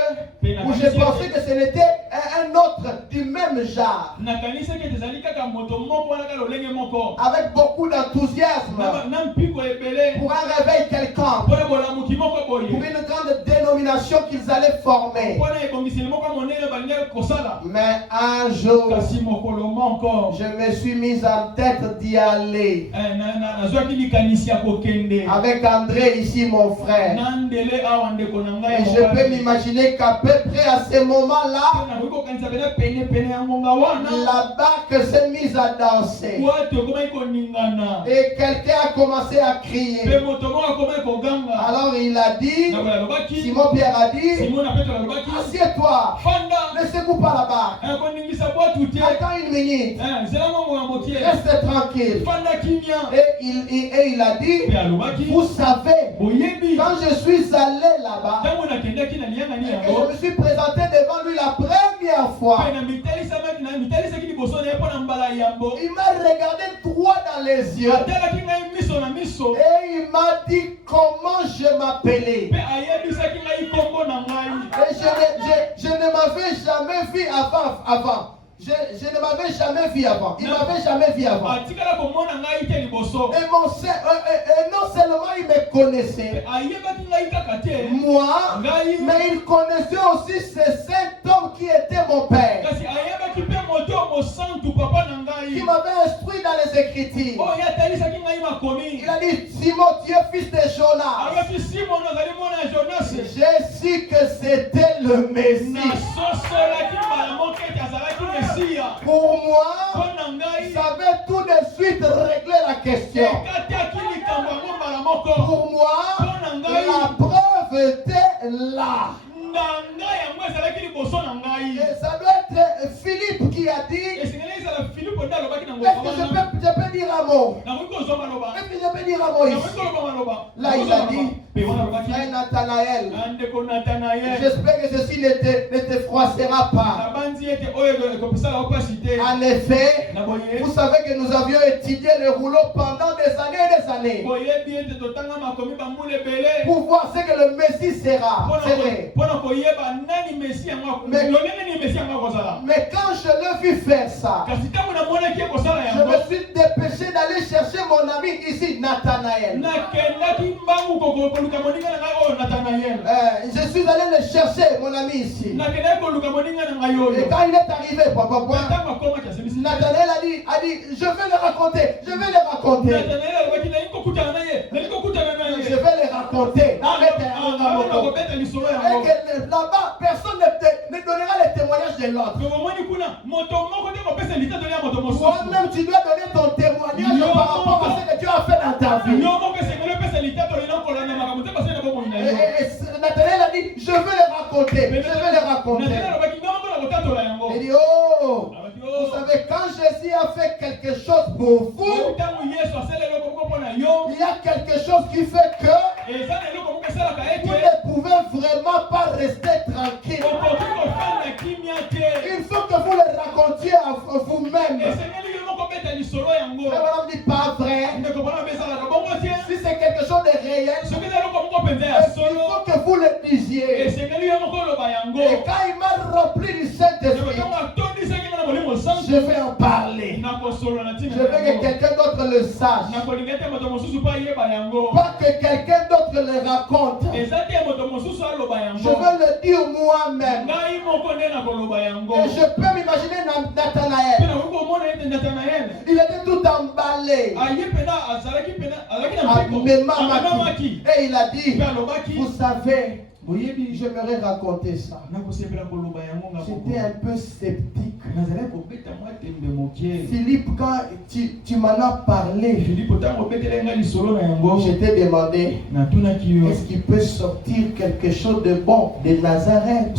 ou je pensais que ce n'était un autre du même genre. Avec beaucoup d'enthousiasme. Pour un réveil quelconque. Pour une grande dénomination qu'ils allaient former. Mais un jour, je me suis mis en tête d'y aller. Avec André ici, mon frère. Et je peux m'imaginer qu'à peu près à ce moment-là, la barque s'est mise à danser. Et quelqu'un a commencé à crier. Alors il a dit, Simon Pierre a dit, assieds-toi, ne secoue pas la barque. Attends une minute, reste tranquille. Et il a dit, vous savez, quand je suis allé là-bas, et que je me suis présenté devant lui la première fois, il m'a regardé droit dans les yeux. Et il m'a dit comment je m'appelais. Et je ne m'avais jamais vu avant. Je ne m'avais jamais vu avant. Il ne m'avait jamais vu avant. Et non seulement il me connaissait, moi, mais il connaissait aussi ce saint homme qui était mon père. Qui m'avait instruit dans les Écritures. Il a dit, Simon, tu es fils de Jonas. J'ai su que c'était le Messie. Pour moi, ça avait tout de suite réglé la question. Pour moi, la preuve était là. Et ça doit être Philippe qui a dit, est-ce que je peux dire un mot? Est-ce que je peux dire un mot ici? Là il a dit, frère Nathanaël, j'espère que ceci ne te froissera pas. En effet, vous savez que nous avions étudié le rouleau pendant des années et des années pour voir ce que le Messie sera. C'est vrai. Mais quand je l'ai vu faire ça, je me suis dépêché d'aller chercher mon ami ici, Nathanaël. Je suis allé le chercher, mon ami ici. Et quand il est arrivé, Nathanaël a dit, je vais le raconter. Je vais le raconter. Et que là-bas, personne ne donnera les témoignages de l'autre. Toi-même, tu dois donner ton témoignage par rapport à ce que tu as fait dans ta vie. Et Nathanaël a dit, je vais le raconter. Je vais le raconter. Il dit, oh, vous savez, quand Jésus a fait quelque chose pour vous, il y a quelque chose qui fait que vous ne pouvez vraiment pas rester tranquille. Il faut que vous le racontiez à vous-même. Mais on dit pas vrai. Si c'est quelque chose de réel, il faut que vous le disiez. Et quand il m'a rempli du Saint-Esprit, je vais en parler. Je veux que quelqu'un d'autre le sache. Pas que quelqu'un d'autre le raconte. Je veux le dire moi-même. Et je peux m'imaginer Nathanaël. Il était tout emballé. Et il a dit, vous savez, J'aimerais raconter ça. J'étais un peu sceptique. Philippe, quand tu m'en as parlé, je t'ai demandé, est-ce qu'il peut sortir quelque chose de bon de Nazareth?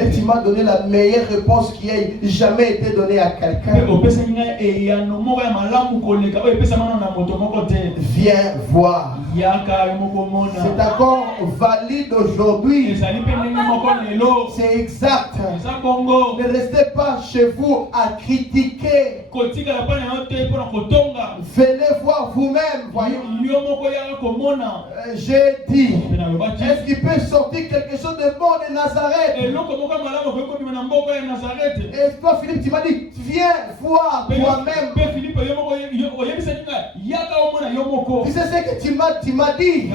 Et tu m'as donné la meilleure réponse qui ait jamais été donnée à quelqu'un. Viens voir. C'est encore valide aujourd'hui. C'est exact. Ne restez pas chez vous à critiquer. Venez voir vous-même. J'ai dit, est-ce qu'il peut sortir quelque chose de bon de Nazareth? Et toi, Philippe, tu m'as dit, viens voir toi-même. Tu sais ce que tu m'as dit?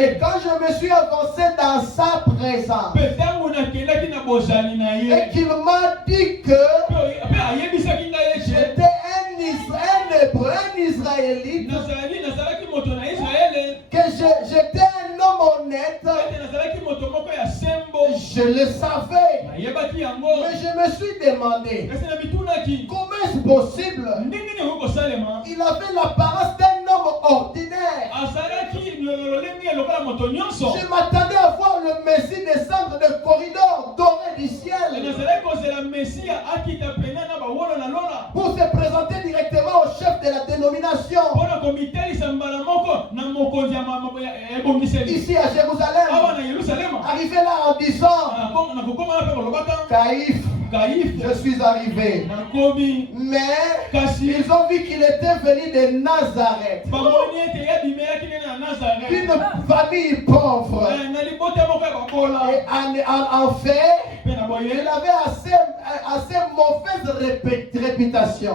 Et quand je me suis avancé dans sa présence, et qu'il m'a dit que j'étais un hébreu, un israélite, que j'étais un homme honnête, je le savais. Mais je me suis demandé, comment est-ce possible? Il avait l'apparence d'un homme ordinaire. Je m'attendais à voir le Messie descendre des corridors dorés du ciel pour se présenter directement au chef de la dénomination ici à Jérusalem. Arrivé là en disant, Caïphe, je suis arrivé. Mais ils ont vu qu'il était venu de Nazareth, d'une famille pauvre. Et en fait, il avait assez mauvaise réputation.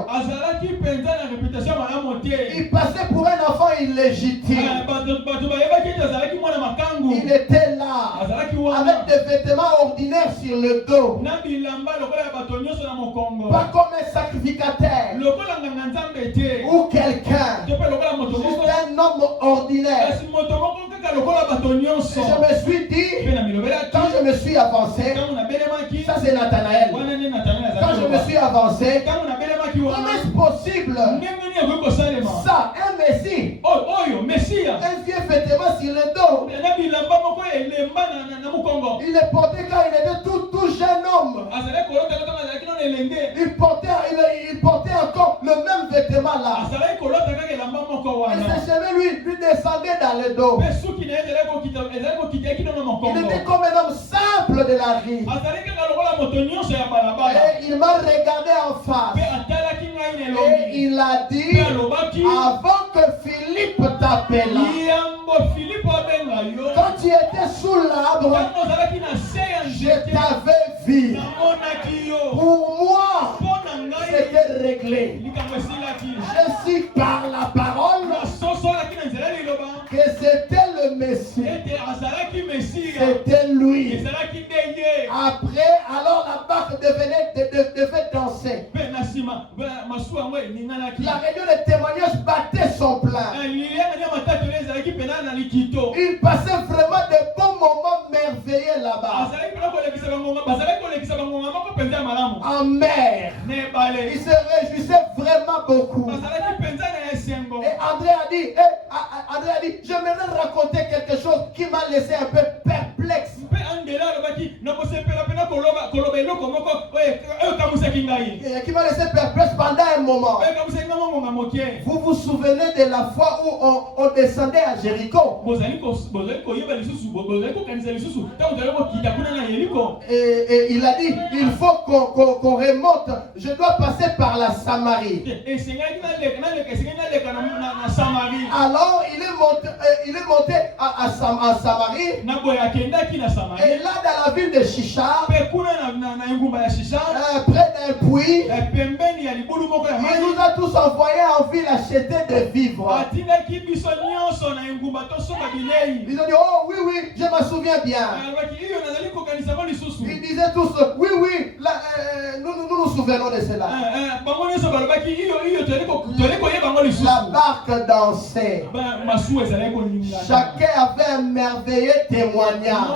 Il passait pour un enfant illégitime. Il était là avec des vêtements ordinaires sur le dos, pas comme un sacrificateur ou quelqu'un, juste un homme ordinaire. Et je me suis dit, quand je me suis avancé, ça c'est Nathanaël. Quand je me suis avancé, comment est-ce possible? Ça, un Messie, un vieux vêtement sur le dos. Il est porté quand il était tout jeune homme. Il portait encore le même vêtement là. Et ses cheveux lui descendaient dans le dos. Il était comme un homme simple de la vie. Et il m'a regardé en face. Et il a dit, avant que Philippe t'appelle, quand tu étais sous l'arbre, je t'avais vu. Pour moi, c'était réglé. Je suis par la parole que c'était le Messie. C'était lui. Après, alors la barque devait danser. La réunion de témoignages battait son plein. Il passait vraiment de bons moments merveilleux là-bas. En mer. Il se réjouissait vraiment beaucoup. Et André a dit, j'aimerais raconter quelque chose qui m'a laissé un peu perplexe. Qui m'a laissé perplexe pendant un moment. Vous vous souvenez de la fois où on descendait à Jéricho? Et il a dit, il faut qu'on remonte. Je dois passer par la Samarie. Alors il est monté à Samarie. Et là dans la ville de Chichar, près d'un puits, il nous a tous envoyés en ville acheter des vivres. Ils ont dit, oh oui, je me souviens bien. Ils disaient tous, oui, nous nous souvenons de cela. La barque dansait. Chacun avait un merveilleux témoignage.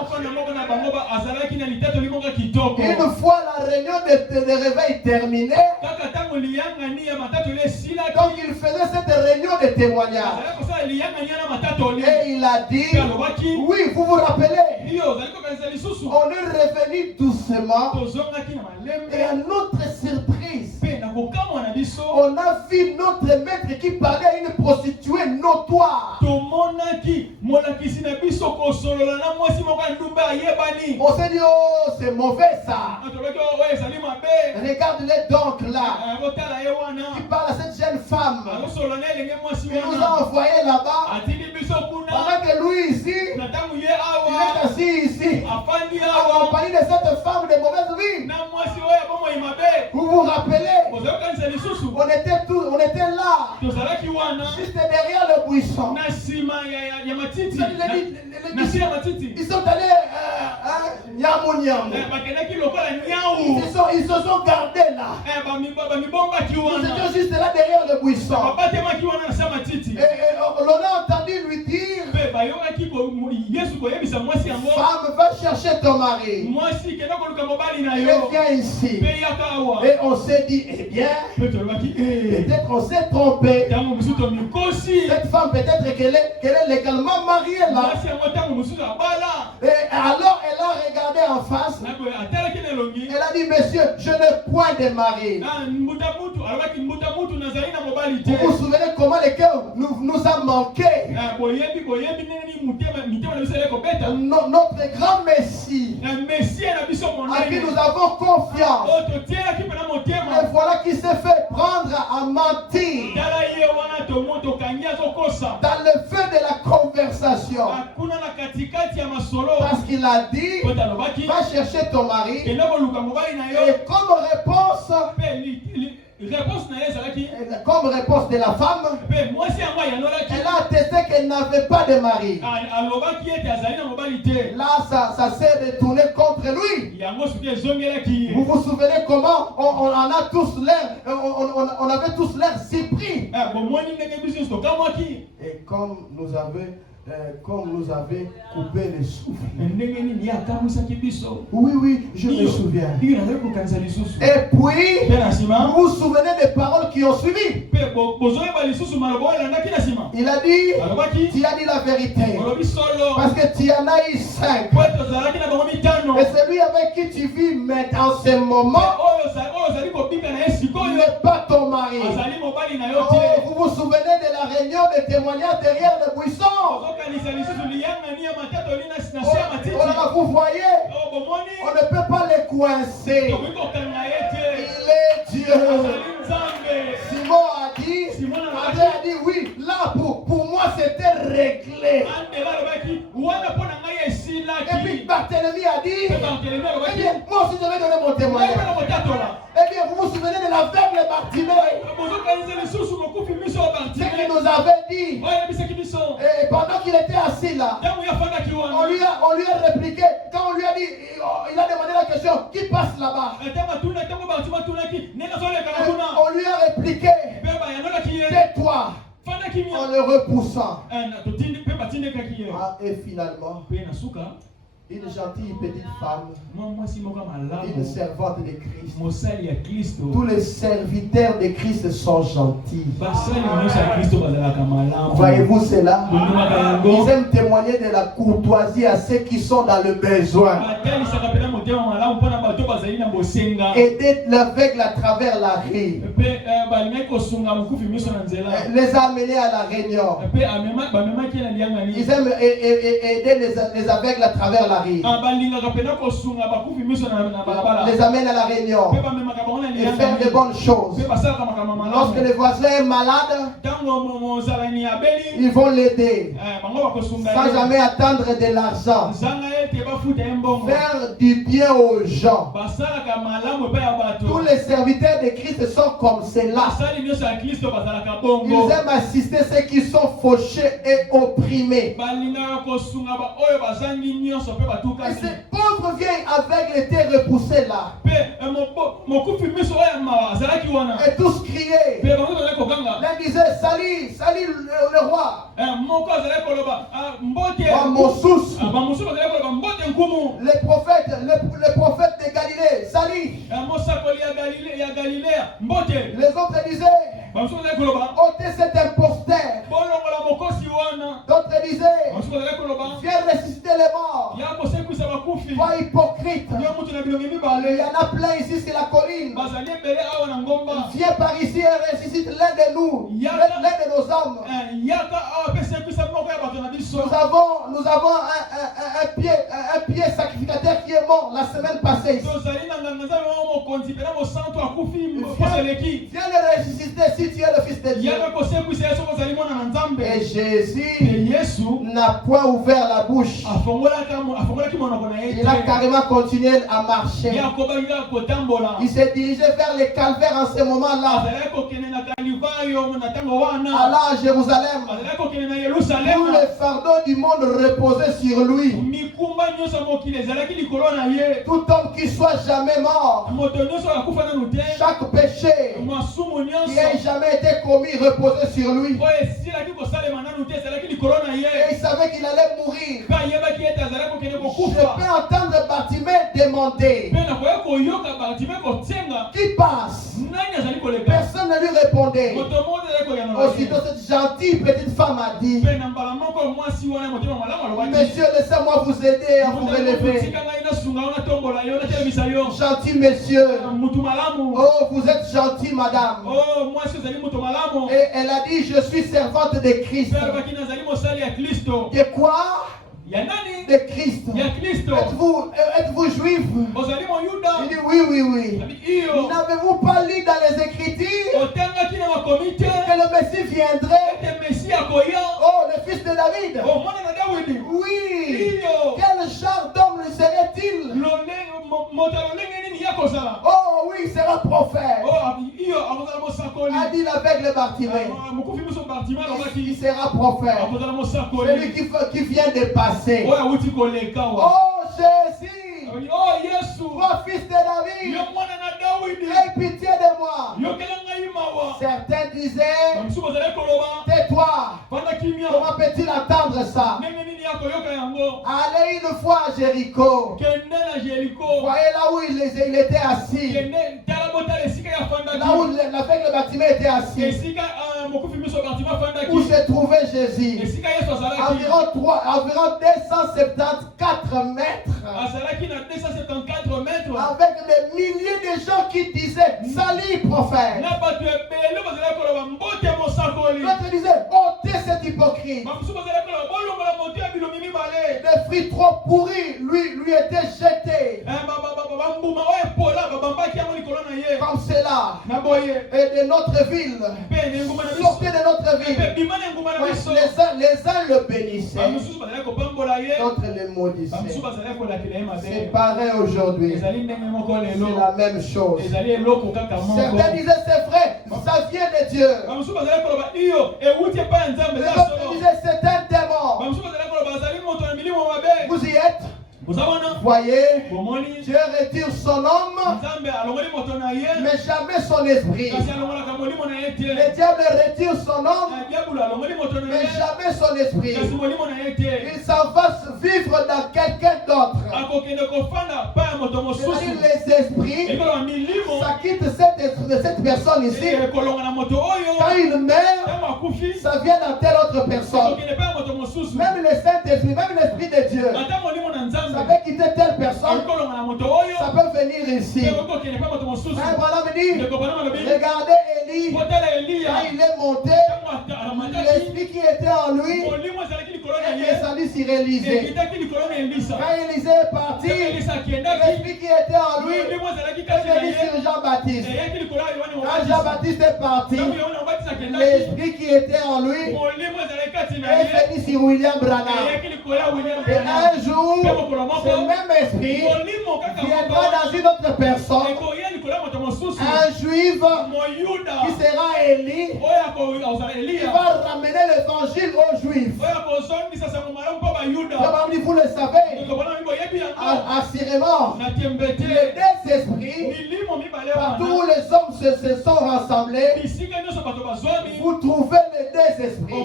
Une fois la réunion de réveil terminée, donc il faisait cette réunion de témoignage. Et il a dit, oui, vous vous rappelez, on est revenu doucement. Et à notre surprise, on a vu notre maître qui parlait à une prostituée notoire. On s'est dit, oh, c'est mauvais ça. Regarde-les donc là. Qui parle à cette jeune femme. Il nous a envoyé là-bas. Pendant que lui ici, il est assis ici. En compagnie de cette femme de mauvaise vie. Vous vous rappelez? On était là. Juste derrière le buisson. Ils sont allés ils se sont gardés là. Nous étions juste là derrière le buisson. Et on a entendu lui dire, femme, va chercher ton mari. Et viens ici. Et on s'est dit, eh bien, peut-être on s'est trompé. Cette femme, peut-être qu'elle est légalement mariée là. Et alors elle a regardé en face. Elle a dit, monsieur, je n'ai point de mari. Vous vous souvenez comment le cœur nous a manqué? Notre grand Messie, à qui nous avons confiance, et voilà qui s'est fait prendre à mentir dans le feu de la conversation. Parce qu'il a dit, va chercher ton mari. Et comme réponse de la femme, elle a attesté qu'elle n'avait pas de mari. Là, ça s'est retourné contre lui. Vous vous souvenez comment on avait tous l'air surpris. Et comme nous avait coupé le souffle. Oui, je me souviens. Et puis, vous vous souvenez des paroles qui ont suivi. Il a dit, tu as dit la vérité. Parce que tu en as eu 5. Et celui avec qui tu vis maintenant en ce moment n'est pas ton mari. Vous vous souvenez de la réunion de témoignages derrière le buisson. Vous voyez, on ne peut pas les coincer. Il est Dieu. Simon a dit, André a dit, oui, là pour moi c'était réglé. Et puis Barthélemy a dit, eh bien, moi aussi je vais donner mon témoignage. Eh bien, vous vous souvenez de l'aveugle Bartimée? Ce qu'il nous avait dit. Et pendant qu'il était assis là, on lui a répliqué. Quand on lui a dit, il a demandé la question, qui passe là-bas? On lui a répliqué, tais-toi, en le repoussant. Et finalement, une gentille petite femme, une servante de Christ. Tous les serviteurs de Christ sont gentils. Voyez-vous cela? Ils aiment témoigner de la courtoisie à ceux qui sont dans le besoin. Aider l'aveugle à travers la rue. Les amener à la réunion. Ils aiment aider les aveugles à travers la rue. Les amène à la réunion et faire de bonnes choses. Lorsque le voisin est malade, ils vont l'aider sans jamais attendre de l'argent. Faire du bien aux gens. Tous les serviteurs de Christ sont comme cela. Ils aiment assister ceux qui sont fauchés et opprimés. Et ces pauvres vieil aveugle était repoussé là. Et tous criaient. L'un disait, salut, salut le roi. Les prophètes de Galilée, salut. Les autres disaient, ôtez cet imposteur. D'autres disaient, viens ressusciter les morts. Pas hypocrite. Il y en a plein ici sur la colline. Viens par ici et ressuscite l'un de nous, l'un de nos hommes. Nous avons un pied sacrificateur qui est mort la semaine passée. Viens le ressusciter si tu es le Fils de Dieu. Et Jésus n'a point ouvert la bouche. Il a carrément continué à marcher. Il s'est dirigé vers les calvaires en ce moment-là. Allah à Jérusalem. Tout le fardeau du monde reposait sur lui. Tout homme qui soit jamais mort. Chaque péché qui ait jamais été commis reposait sur lui. Et il savait qu'il allait mourir. Je peux entendre Bartimée demander, qui passe? Personne ne lui répondait. Aussitôt cette gentille petite femme a dit, monsieur, laissez-moi vous aider à vous relever. Gentil monsieur. Oh, vous êtes gentil madame. Et elle a dit, je suis servante de Christ. De quoi? De Christ. Êtes-vous juif? Il dit oui. N'avez-vous pas lu dans les Écritures que le Messie viendrait? Oh, le fils de David. Oui. Quel genre d'homme serait-il? Oh oui, il sera prophète. A dit l'aveugle Bartimée. Il sera prophète. Celui qui vient de passer. Oh Jésus. Toi fils de David. Aie pitié de moi. Certains disaient, tais-toi. Comment peut-il entendre ça? Allez une fois à Jéricho. Voyez là où il était assis. Là où l'aveugle Bartimée était assis. Où se trouvait Jésus. Environ 274 mètres. Avec des milliers de gens qui disaient, salut prophète. L'autre disait, ôtez cet hypocrite. Les fruits trop pourris lui étaient jetés. Comme cela. Et de notre ville. Sortez de notre ville. Les uns le bénissaient. D'autres le maudissaient. C'est pareil aujourd'hui. C'est la même chose. Certains disaient c'est vrai, ça vient de Dieu. Les autres disaient c'est un démon. Vous y êtes? Voyez, Dieu retire son homme, mais jamais son esprit. Le diable retire son homme, mais jamais son esprit. Il s'en va vivre dans quelqu'un d'autre. C'est-à-dire les esprits, ça quitte cette personne ici. Quand il meurt, ça vient dans telle autre personne. Même le Saint-Esprit, même l'Esprit de Dieu, ça peut quitter telle personne, ça peut venir ici. Voilà me dit, regardez Élie, quand il est monté, l'esprit qui était en lui est descendu sur Élisée. Quand Élisée est parti, l'esprit qui était en lui est venu sur Jean-Baptiste. Quand Jean-Baptiste est parti, l'esprit qui était en lui est venu sur William Branham. Et un jour, ce même esprit viendra dans une autre personne, un juif qui sera Élie, qui va ramener l'évangile aux juifs. Vous le savez, assurément, les deux esprits, partout où les hommes se sont rassemblés, vous trouvez les deux esprits.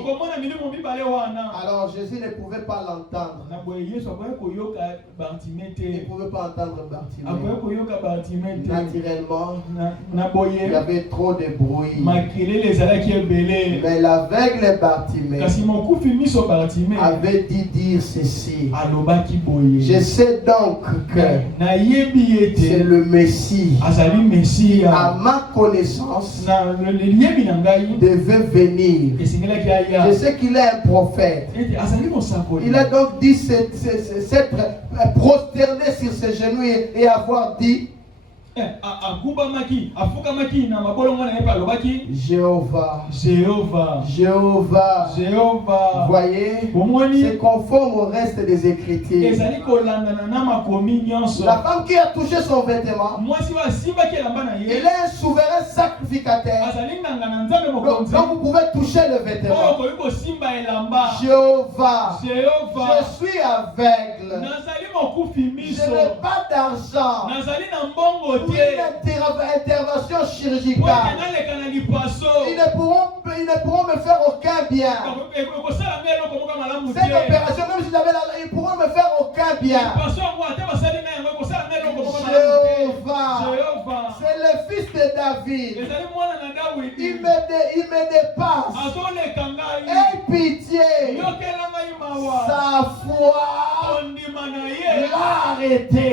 Alors Jésus ne pouvait pas l'entendre. Il ne pouvait pas entendre Bartimée. Naturellement, il y avait trop de bruit. Mais l'aveugle Bartimée avait dit dire ceci. Je sais donc que c'est le Messie. À ma connaissance, devait venir. Je sais qu'il est un prophète. Il a donc dit s'être prosterné sur ses genoux et avoir dit Jéhovah. Voyez, c'est conforme au reste des Écritures. La femme qui a touché son vêtement, il est un souverain sacrificateur. Donc vous pouvez toucher le vêtement. Jéhovah, je suis aveugle. Je n'ai pas d'argent. Une intervention chirurgicale. Ils ne pourront me faire aucun bien. Cette opération, même si j'avais ils ne pourront me faire aucun bien. Jéhovah, c'est le fils de David. Il me dépasse. Aie pitié. Sa foi l'a arrêté.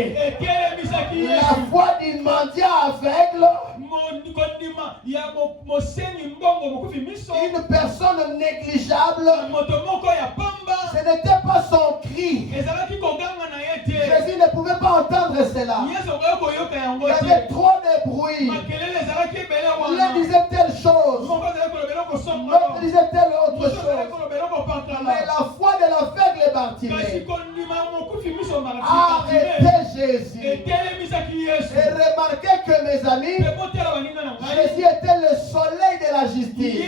La foi d'une mendiant aveugle. Une personne négligeable. Ce n'était pas son cri. Jésus ne pouvait pas entendre cela. Il y avait trop de bruit. L'un disait telle chose, l'autre disait telle autre chose. Mais la foi de l'aveugle Bartimée a arrêté Jésus. Et remarquez que mes amis, Jésus était le soleil de la justice. Et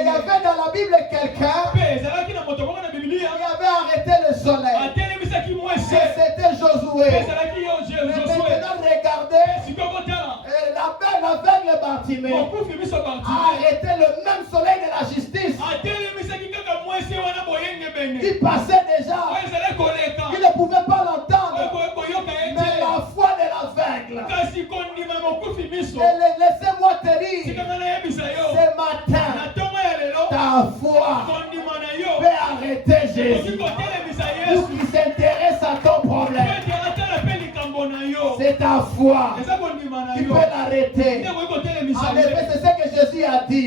il y avait dans la Bible quelqu'un qui avait arrêté le soleil. Et c'était Josué. Mais maintenant regardez, l'aveugle Bartimée a arrêté le même soleil de la justice qui passait déjà. Il ne pouvait pas l'entendre. Mais la foi de l'aveugle. Laissez-moi te dire, ce matin, ta foi peut arrêter Jésus. Ou qui s'intéresse à ton problème. C'est ta foi qui peut l'arrêter. En effet, c'est ce que Jésus a dit.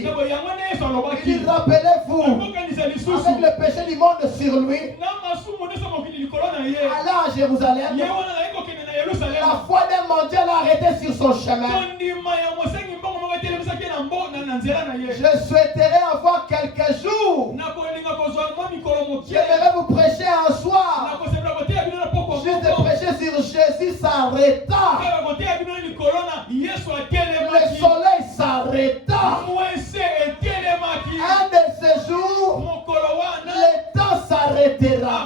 Il dit, rappelez-vous, avec le péché du monde sur lui, Allah à Jérusalem, la foi d'un mendiant l'a arrêté sur son chemin. Je souhaiterais avoir quelques jours. J'aimerais vous prêcher un soir. Juste de prêcher sur Jésus s'arrêta. Le soleil s'arrêta. Un de ces jours, le temps s'arrêtera.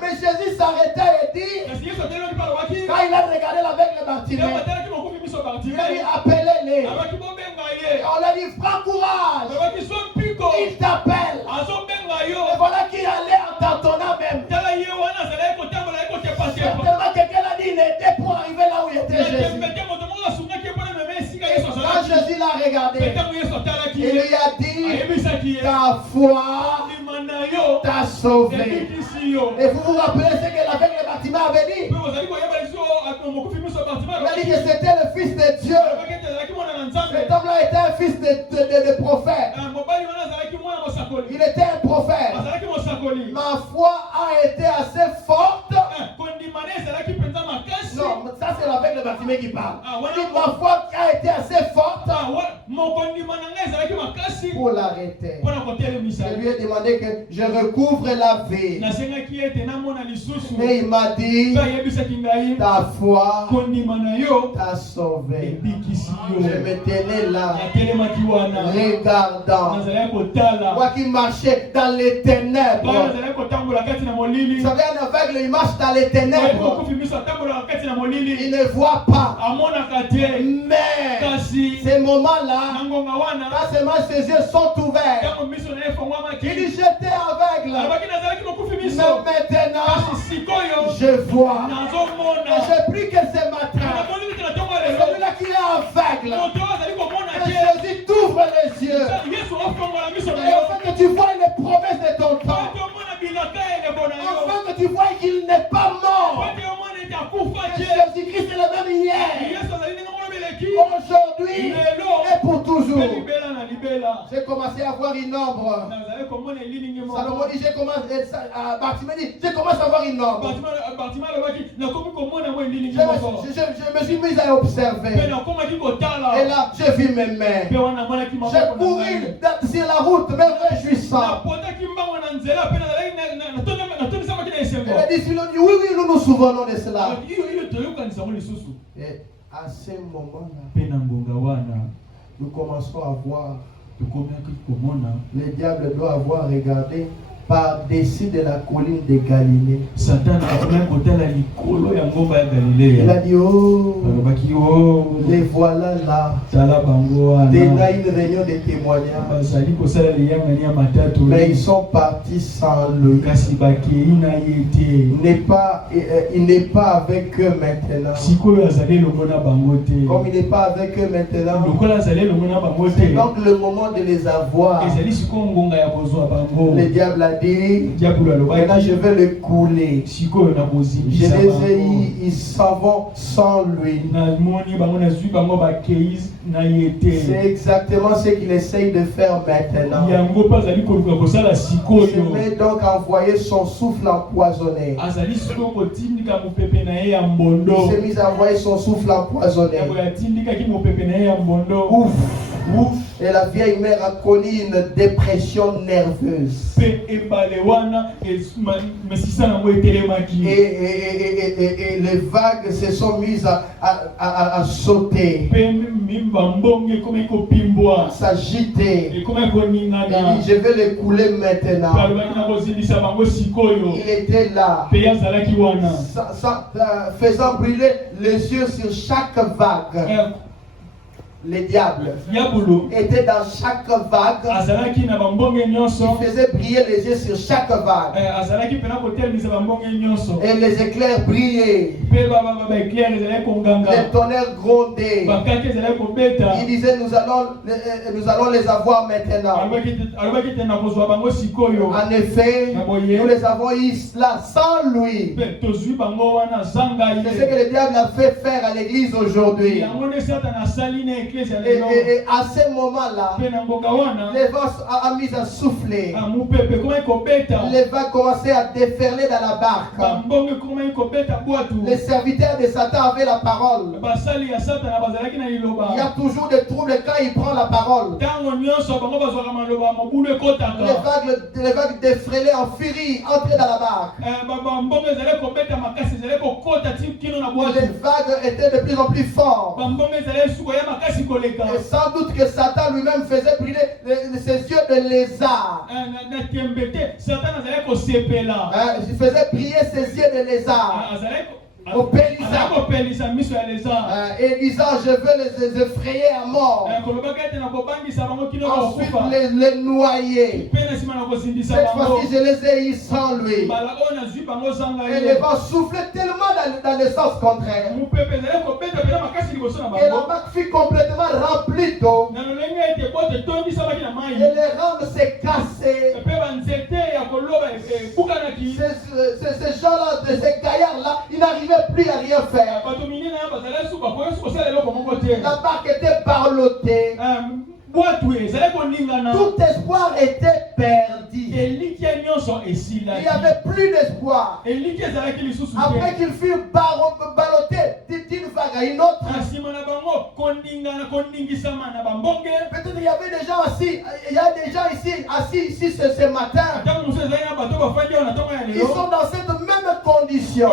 Mais Jésus s'arrêta et dit, quand il a regardé l'aveugle Bartimée, il a dit, appelez-les. On lui a dit, prends courage. Il t'appelle. Et voilà qu'il allait en tâtonnant même. Certainement quelqu'un a dit, il était pour arriver là où il était Jésus. Quand Jésus l'a regardé, il lui a dit, ta foi t'a sauvé. Et vous vous rappelez ce que l'aveugle Bartimée avait dit? Il a dit que c'était le fils de Dieu. Cet homme-là était un fils de prophète. Il était un prophète. Ma foi a été assez forte. Non, ça c'est l'aveugle Bartimée qui parle. Ma foi a été assez forte pour l'arrêter. Je lui ai demandé que je recouvre la vie. Et il m'a dit, ta foi t'a sauvé. Je me tenais là, regardant. Moi qui marchais dans les ténèbres. Vous savez, un aveugle, il marche dans les ténèbres. Il ne voit pas. Mais ces moments-là, quand seulement ses yeux sont ouverts, il dit j'étais aveugle. Mais maintenant, je vois. Et j'ai pris que ce matin, celui-là qui est aveugle, que Jésus t'ouvre les yeux. Et afin que tu vois les promesses de ton temps. Afin que tu vois qu'il n'est pas mort. Que Jésus-Christ est le même hier, aujourd'hui et pour toujours. J'ai commencé à voir une ombre. Salomon dit, Bartimée dit, j'ai commencé à voir une ombre. Je me suis mis à observer. Et là, j'ai vu mes mains. J'ai couru sur la route, me réjouissant. Et les disciples ont dit, oui, nous nous souvenons de cela. Et à ce moment-là, nous commençons à voir. Le diable doit avoir regardé par-dessus de la colline de Galilée. Il a dit, oh, les voilà là. Déjà une réunion de témoignages. Mais ils sont partis sans lui. Il n'est pas avec eux maintenant. Comme il n'est pas avec eux maintenant, c'est donc le moment de les avoir. Le diable a dit, maintenant je vais le couler. Je les ai eu, ils s'en vont sans lui. C'est exactement ce qu'il essaye de faire maintenant. Il met donc à envoyer son souffle empoisonné. Il s'est mis à envoyer son souffle empoisonné. Ouf, ouf. Et la vieille mère a connu une dépression nerveuse. Et les vagues se sont mises à sauter, s'agiter. Et je vais le couler maintenant. Il était là, faisant brûler les yeux sur chaque vague. Le diable était dans chaque vague. Il faisait briller les yeux sur chaque vague. Et les éclairs brillaient. Les tonnerres grondaient. Il disait nous allons les avoir maintenant. En effet, nous les avons eu là sans lui. C'est ce que le diable a fait faire à l'église aujourd'hui. Et à ce moment-là, les vents ont mis à souffler. Les vagues commençaient à déferler dans la barque. Les serviteurs de Satan avaient la parole. Il y a toujours des troubles quand il prend la parole. Les vagues déferlaient en furie, entraient dans la barque. Les vagues étaient de plus en plus fortes. Et sans doute que Satan lui-même faisait briller ses yeux de lézard. Il faisait briller ses yeux de lézard. Et disant je veux les effrayer à mort. Ensuite les noyer. Cette fois-ci je les ai eu sans lui. Et les vents soufflaient tellement dans le sens contraire. Et la barque fut complètement remplie d'eau. Et les rames s'est cassées. Ces gens-là, ces gaillards-là, ils n'arrivaient plus à rien faire. La barque était parlotée. Tout espoir était perdu. Il n'y avait plus d'espoir. Après qu'il fut ballotté d'une vague à une autre, Peut-être il y avait des gens assis, il y a des gens assis ici ce matin. Ils sont dans cette même condition.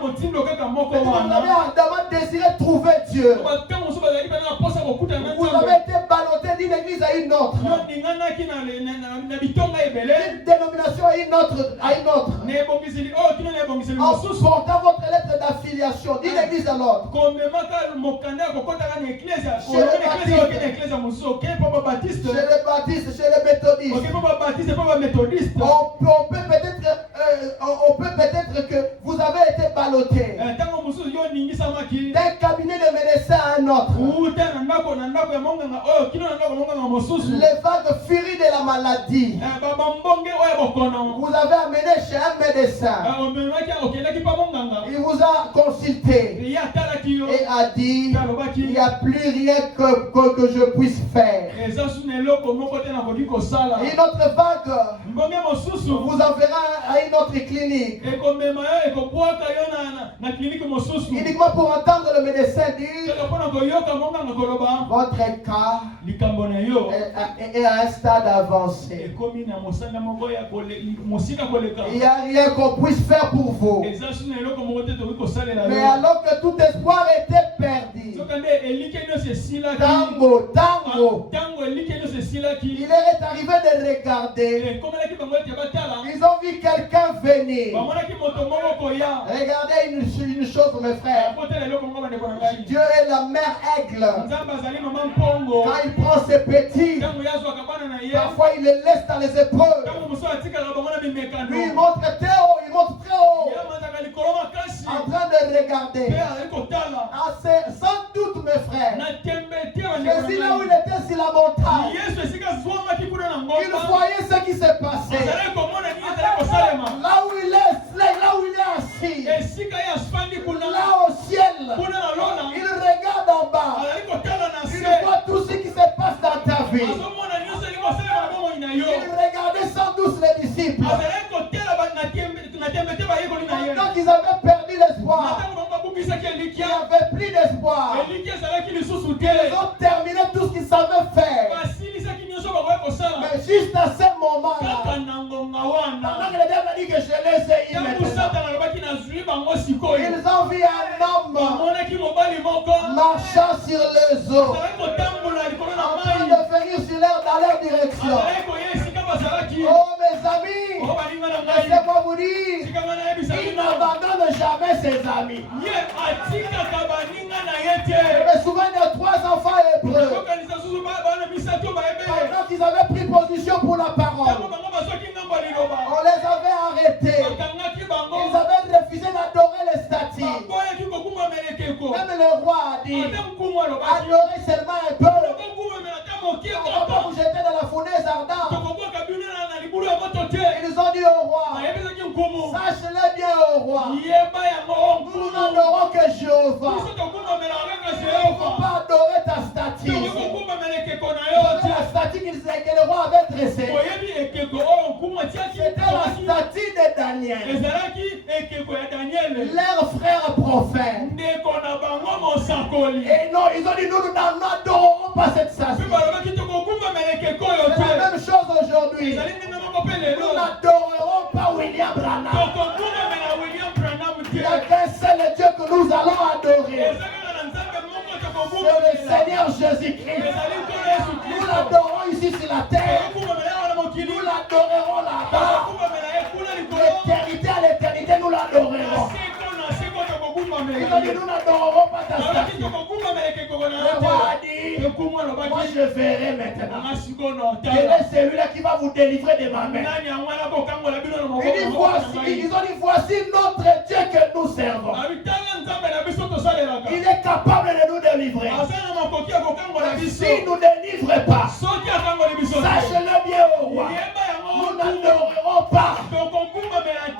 Vous avez désiré trouver Dieu. Vous avez été ballotté d'une église à une autre, d'une dénomination à une autre, en portant votre lettre d'affiliation d'une église à l'autre. Chez les baptistes, chez les méthodistes, on peut peut-être que vous avez été ballotté d'un cabinet de médecins à un autre. Les vagues furies de la maladie, vous avez amené chez un médecin. Il vous a consulté et a dit: il n'y a plus rien que je puisse faire. Une autre vague vous enverra à une autre clinique, uniquement pour entendre le médecin dire: votre cas est à un stade avancé. Il n'y a rien qu'on puisse faire pour vous. Mais alors que tout espoir était perdu, il est arrivé de regarder. Ils ont vu quelqu'un venir. Regardez une chose, mes frères. Dieu est la mère aigle. Quand il prend ses petits, parfois il les laisse dans les épreuves. Lui il montre très haut, il montre très haut, en train de regarder. Sans doute, mes frères, Jésus, là où il était sur la montagne, il voyait ce qui s'est passé. Là où il est assis, là au ciel, il regarde en bas, il voit tout ce qui se passe dans ta vie. Il regardait sans doute les disciples. Quand ils avaient perdu l'espoir, ils n'avaient plus d'espoir. Ils ont terminé tout ce qu'ils savaient faire. Mais juste à ce moment-là, pendant que le diable a dit que je les ai ils ont vu un homme marchant sur les eaux, en train de venir dans leur direction. Oh mes amis, laissez-moi vous dire, il n'abandonne jamais ses amis. Je me souviens de 3 enfants hébreux. Pendant qu'ils avaient pris position pour la parole, on les avait arrêtés. Ils avaient refusé d'adorer les statues. Même le roi a dit: adorez seulement un peu. On ne va pas vous jeter dans la fournaise ardente. Ils ont dit au roi: sache-le bien au roi, nous n'adorons que Jéhovah. Il ne faut pas adorer ta statue. La statue que le roi avait dressée, c'était la statue de Daniel, leur frère prophète. Et non, ils ont dit: nous n'adorons pas cette statue. C'est la même chose aujourd'hui. Nous n'adorerons pas William Branham. Il n'y a qu'un seul Dieu que nous allons adorer. C'est le Seigneur Jésus-Christ. Nous l'adorons ici sur la terre. Nous l'adorerons là-bas. L'éternité à l'éternité, nous l'adorerons. Ils ont dit: nous n'adorerons pas ta statue. Le roi a dit: moi je verrai maintenant. Quel est celui-là qui va vous délivrer de ma main? Ils ont dit: voici notre Dieu que nous servons. Il est capable de nous délivrer. S'il ne nous délivre pas, sachez-le bien au roi, nous n'adorerons pas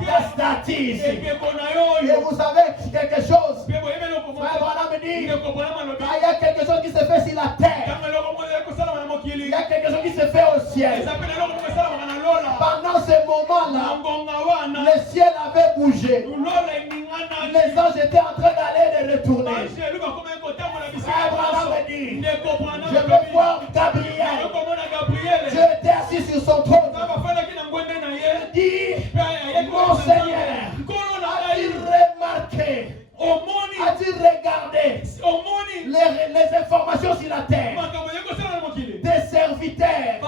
la statue. Et vous savez quelque chose? Frère Branham dit: il y a quelque chose qui se fait sur la terre, il y a quelque chose qui se fait au ciel. Pendant ce moment-là, le ciel avait bougé. Les anges étaient en train d'aller et de retourner. Frère Branham dit: Je veux voir Gabriel. Dieu était assis sur son trône. Il dit, mon Seigneur, a-t-il remarqué, a-t-il regardé les informations sur la terre? Des serviteurs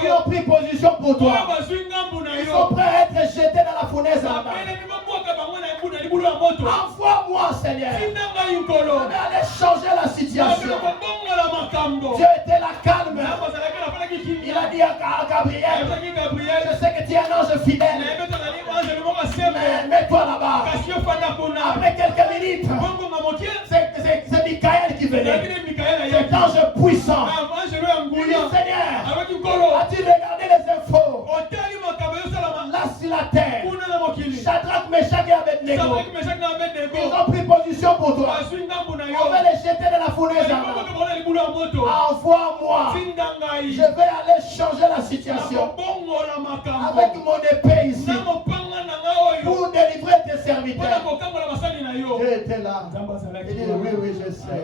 qui ont pris position pour toi. Ils sont prêts à être jetés dans la fournaise. Envoie-moi, Seigneur. Je vais aller changer la situation. Dieu était là calme. Il a dit à Gabriel, je sais que tu es un ange fidèle. Mais mets-toi là-bas. Après quelques minutes, c'est Michael qui venait. Cet ange puissant. Il dit, Seigneur, as-tu regardé les infos? Là sur la terre, Shadrach, Meshach et Abednego, ils ont pris position pour toi. On va les jeter dans la fournaise. Envoie-moi. Je vais aller changer la situation avec mon épée ici pour délivrer tes serviteurs. Dieu était là. Il dit, oui, je sais.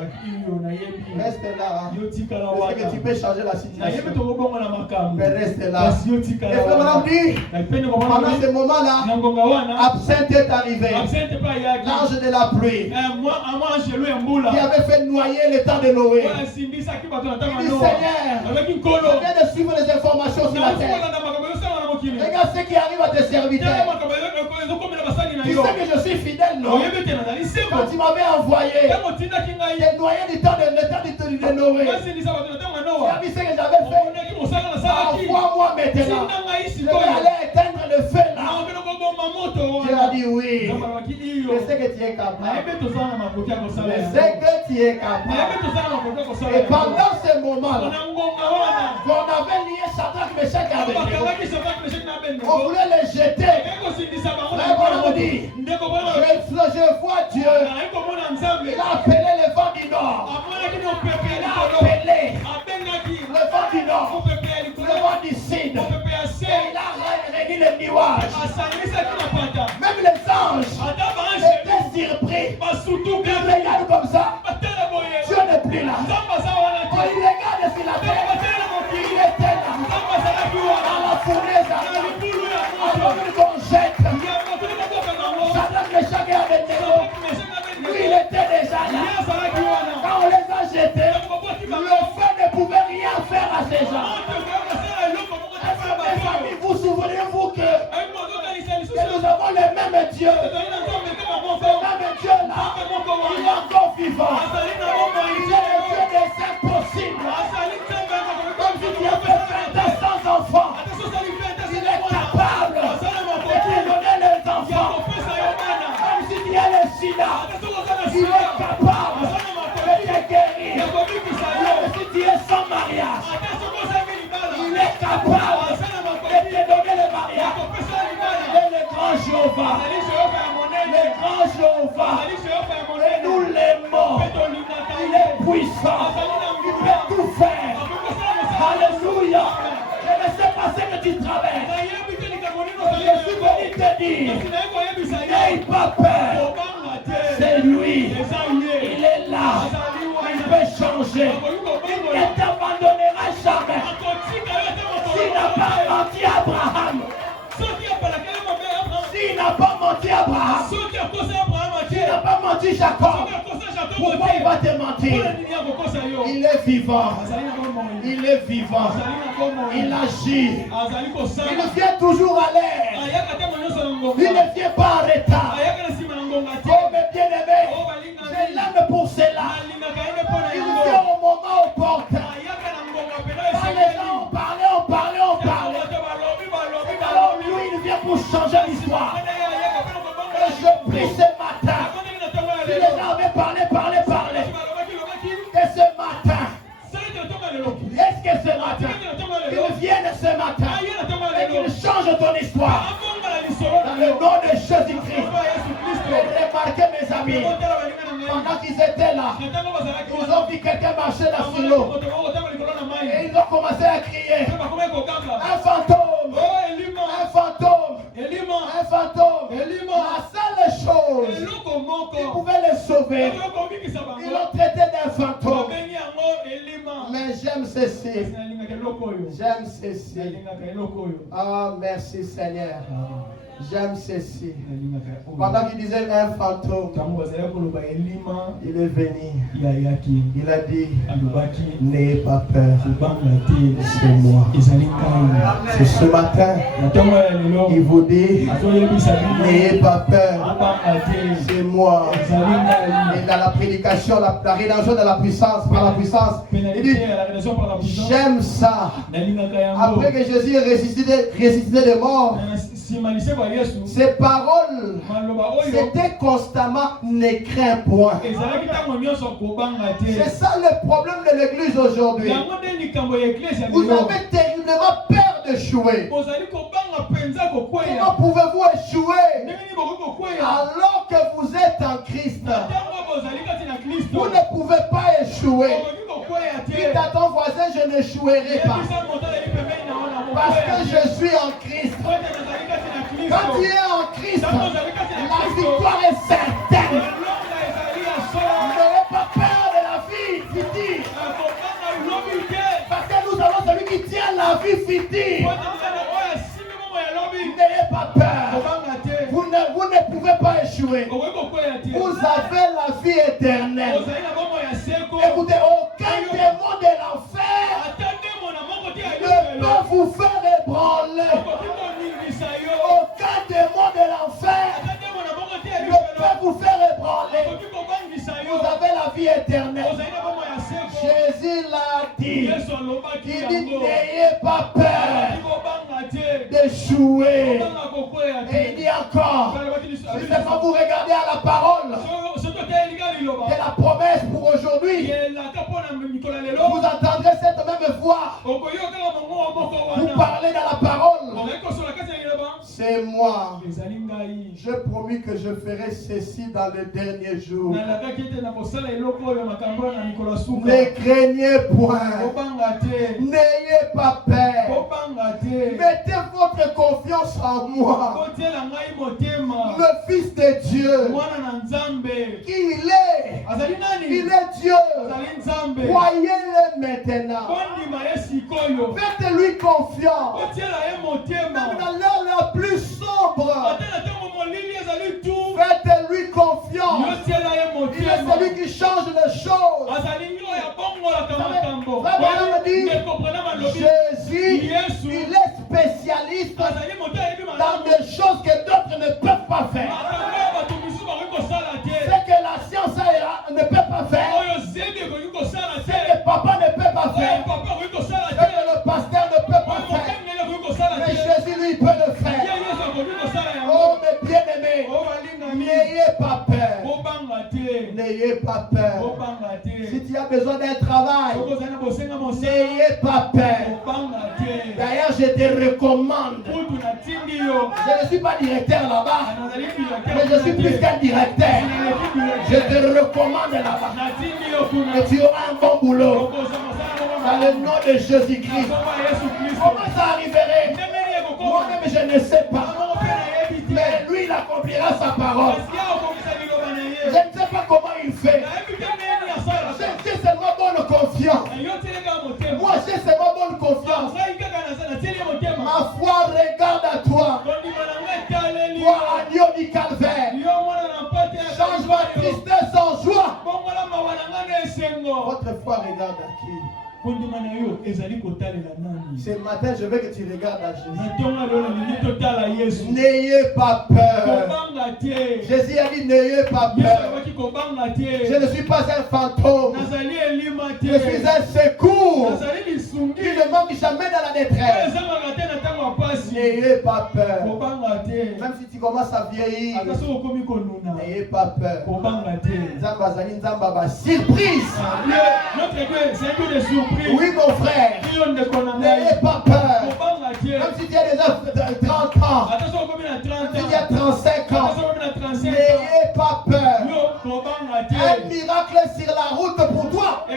Reste là. Est-ce que tu peux changer la situation? Mais reste là. Et frère Madame dit, pendant ce moment-là, Absinthe est arrivé. L'ange de la pluie qui avait fait noyer le temps de Noé. Il dit, Seigneur, je viens de suivre les informations sur la terre. Regarde ce qui arrive à tes serviteurs. Tu sais que je suis fidèle, non? Quand tu m'avais envoyé, j'ai noyé le temps de Noé. Tu as vu ce que j'avais fait? Envoie-moi maintenant. Je vais aller éteindre le feu là. Dieu a dit oui. Je sais que tu es capable. Je sais que tu es capable. Et pendant ce moment-là, qu'on avait lié Shadrach, Meshach et Abednego, on voulait les jeter. On dit, je vois Dieu. Il a appelé le vent du nord. Il a appelé le vent du nord, le vent du sud. Il a réuni les nuages. Même les anges étaient surpris. Ils regardent comme ça. Dieu n'est plus là. Quand ils regardent sur la terre, il était là. Dans la fournaise, avant qu'on jette. Shadrach, Meshach et Abednego, lui, il était déjà là. Quand on les a jetés, le feu ne pouvait rien faire à ces gens. Mes amis, vous souvenez-vous que nous avons le même Dieu? Ce même Dieu là, il est encore vivant. Il est le Dieu des impossibles. Comme si tu avais fait 200 enfants, il est capable de donner les enfants. Même si tu as le sida, il est capable de te guérir. Même si tu es sans mariage, il est capable de te donner le mariage. Et le grand Jéhovah, et nous l'aimons. Il est puissant, il peut tout faire. Alléluia. Je ne sais pas ce que tu traverses. Je suis venu te dire, n'aie pas peur. C'est lui. Il est là. Il peut changer. Il ne t'abandonnera jamais. S'il n'a pas menti à Abraham, s'il n'a pas menti à Abraham, s'il n'a pas menti Jacob, pourquoi il va te mentir? Il est vivant. Il est vivant. Il agit. Il vient toujours à l'heure. Il ne vient pas en retard. Oh mes bien-aimés, je l'aime pour cela. Il vient au moment opportun. Quand les gens ont parlé. Et alors lui, il vient pour changer l'histoire. Et je prie ce matin. Si les gens avaient parlé. Et ce matin, est-ce que ce matin, ils viennent ce matin et qu'ils changent ton histoire dans le nom de Jésus-Christ. Et remarquez mes amis, pendant qu'ils étaient là, ils ont vu quelqu'un marcher là sur l'eau et ils ont commencé à crier, un fantôme, la seule chose qui pouvait les sauver, ils l'ont traité d'un fantôme. ceci. J'aime ceci. Ah, merci Seigneur. J'aime ceci. Pendant qu'il disait un fantôme, il est venu. Il a dit, n'ayez pas peur. C'est moi. C'est ce matin, il vous dit, n'ayez pas peur. C'est moi. Et dans la prédication, la rédemption de la puissance, par la puissance, il dit, j'aime ça. Après que Jésus est ressuscité des morts, ces paroles, c'était constamment ne crains point. C'est ça le problème de l'église aujourd'hui. Vous avez terriblement peur d'échouer. Comment pouvez-vous échouer alors que vous êtes en Christ? Vous ne pouvez pas échouer. Dites à ton voisin, je n'échouerai pas. Parce que je suis en Christ. Quand tu es en Christ, la victoire est certaine. N'ayez pas peur de la vie fictive. Parce que nous avons celui qui tient la vie fictive. N'ayez pas peur. Vous ne pouvez pas échouer. Vous avez la vie éternelle. Écoutez, aucun démon de l'enfer ne peut vous faire ébranler. Aucun démon de l'enfer ne peut vous faire ébranler. Vous avez la vie éternelle. Jésus l'a dit. Il dit, n'ayez pas peur d'échouer. Et il dit encore, si seulement vous regardez à la parole de la promesse pour aujourd'hui, vous entendrez cette même voix vous parlez dans la parole. C'est moi. Je promis que je ferai ceci dans les derniers jours. Ne craignez point. N'ayez pas peur. Mettez votre confiance en moi. Le Fils de Dieu. Qui il est? Il est Dieu. Croyez-le maintenant. Faites-lui confiance. Même dans l'heure la plus sombre. Faites-lui confiance. Il est celui qui change les choses. Jésus, il est spécialiste dans des choses que d'autres ne peuvent pas faire. Ce que la science ne peut pas faire. Ce que papa ne peut pas faire. Ce que le pasteur ne peut pas faire. Mais Jésus, lui, peut le faire. Oh, mes bien-aimés, n'ayez pas peur. N'ayez pas peur. Si tu as besoin d'un travail, n'ayez pas peur. D'ailleurs, je te recommande. Je ne suis pas directeur là-bas, mais je suis plus qu'un directeur. Je te recommande là-bas. Et tu auras un bon boulot. Dans le nom de Jésus-Christ. Comment ça arriverait? Moi-même, je ne sais pas. Mais lui, il accomplira sa parole. Je ne sais pas comment il fait. J'ai seulement bonne confiance. Moi, j'ai seulement bonne confiance. Ma foi regarde à toi. Toi, agneau du calvaire. Change ma tristesse en joie. Votre foi regarde à qui? Ce matin, je veux que tu regardes à Jésus. N'ayez pas peur. Jésus a dit, n'ayez pas peur. Je ne suis pas un fantôme. Je suis un secours qui ne manque jamais dans la détresse. N'ayez pas peur. Même si tu commences à vieillir, n'ayez pas peur. Surprise. Notre Dieu, c'est un Dieu de surprise. Oui, mon frère. N'ayez pas peur. Même si tu as déjà 30 ans, même si tu as 35 ans, n'ayez pas peur. Un miracle sur la route pour toi. Un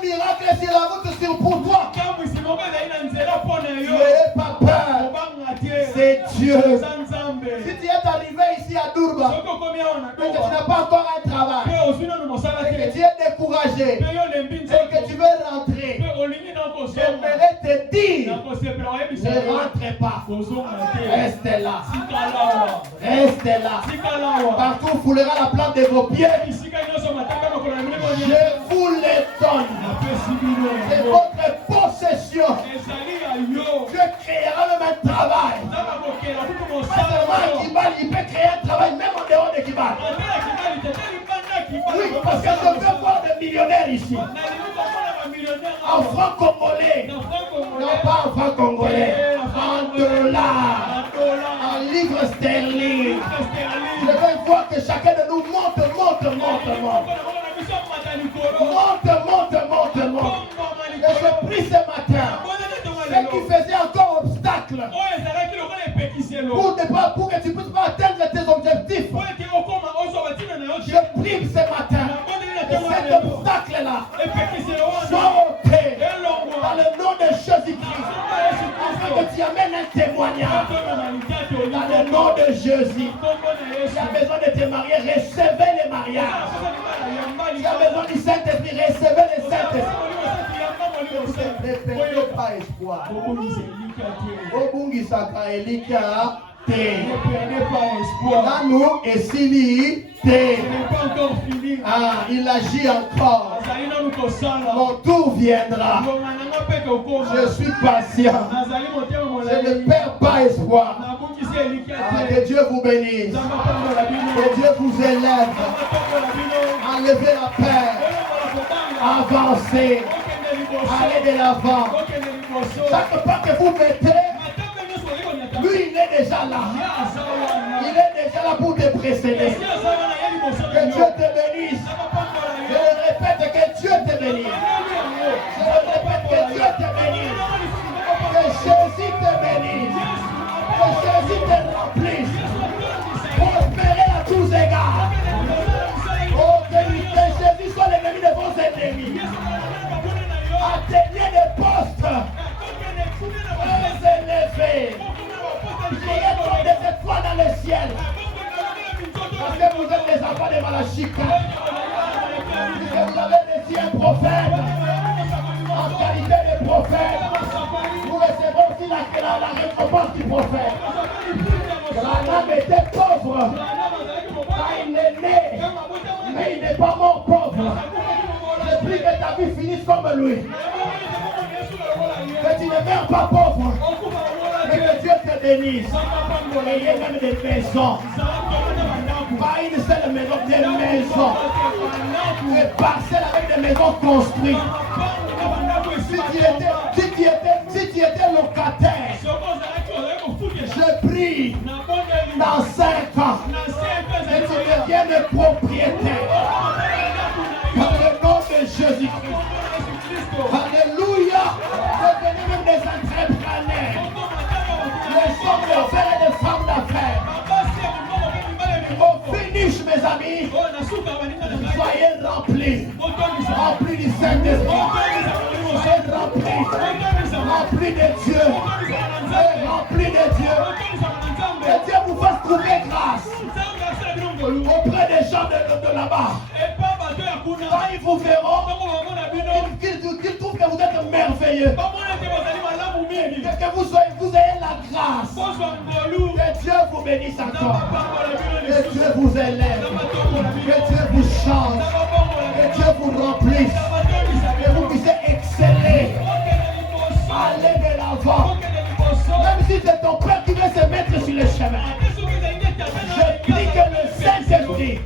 miracle sur la route pour toi. N'ayez pas peur. C'est Dieu. Si tu es arrivé ici à Durban, mais que tu n'as pas encore un travail, et que tu es découragé, et que te dire, ne rentrez pas. Restez là. Restez là. Partout foulera la plante de vos pieds. Je vous les donne. C'est votre possession. Dieu créera le même travail. Pas seulement à Kibali, il peut créer un travail même en dehors de Kibali. Oui, parce que je veux voir des millionnaires ici. En francs congolais. Non, pas en francs congolais. En dollars. En livres sterling. Je veux voir que chacun de nous monte. Et je prie ce matin. Ce qui faisait encore obstacle. Pour que tu ne puisses pas atteindre tes objectifs. Je prie ce matin. Que cet obstacle-là soit ôté. Dans le nom de Jésus-Christ. Afin que tu amènes un témoignage. Dans le nom de Jésus. Tu as besoin de te marier. Recevez les mariages. Tu as besoin du Saint-Esprit. Recevez le Saint-Esprit. Ne perdez pas espoir. Obungisaka elika te. Ne perdez pas espoir. Nanu esili te. Ah, il agit encore. Mon tour viendra. Je suis patient. Je ne perds pas espoir. Ah, que Dieu vous bénisse. Que Dieu vous élève. Enlevez la peur. Avancez. Allez de l'avant. Chaque pas que vous mettez, lui il est déjà là. Il est déjà là pour te précéder. Que Dieu te bénisse. Je le répète, que Dieu te bénisse. Je le répète, que Dieu te bénisse. Que Jésus te bénisse. Que Jésus te remplisse. Prospérer à tous égards. Oh, que Jésus soit l'ennemi de vos ennemis. Atteignez des postes. Très élevés. Priez comme des étoiles dans le ciel. Parce que vous êtes les enfants de Malachika. Que vous avez des un prophète. En qualité de prophète. Vous recevez aussi la récompense du prophète. Branham était pauvre. Quand il est né. Mais il n'est pas mort pauvre. Je prie que ta vie finisse comme lui. Que tu ne meurs pas pauvre. Et que Dieu te bénisse. Et il y a même des maisons. Pas une seule maison, des maisons. Des parcelles avec des maisons construites. Si tu étais locataire, je prie dans 5 ans que tu deviennes propriétaire. Par le nom de Jésus-Christ. Alléluia. Devenez même des entrepreneurs. Les hommes d'affaires et des femmes d'affaires. Au finish, mes amis, soyez remplis. Remplis du Saint-Esprit. Soyez remplis. Remplis de Dieu. Remplis de Dieu. Que Dieu vous fasse trouver grâce auprès des gens de là-bas. Quand ils vous verront, qu'ils trouvent que vous êtes merveilleux. Que vous ayez la grâce. Que Dieu vous bénisse encore. Que Dieu vous élève. Que Dieu vous change. Que Dieu vous remplisse. Que vous puissiez exceller. Allez de l'avant. Même si c'est ton père qui veut se mettre sur le chemin. Je prie que le Saint-Esprit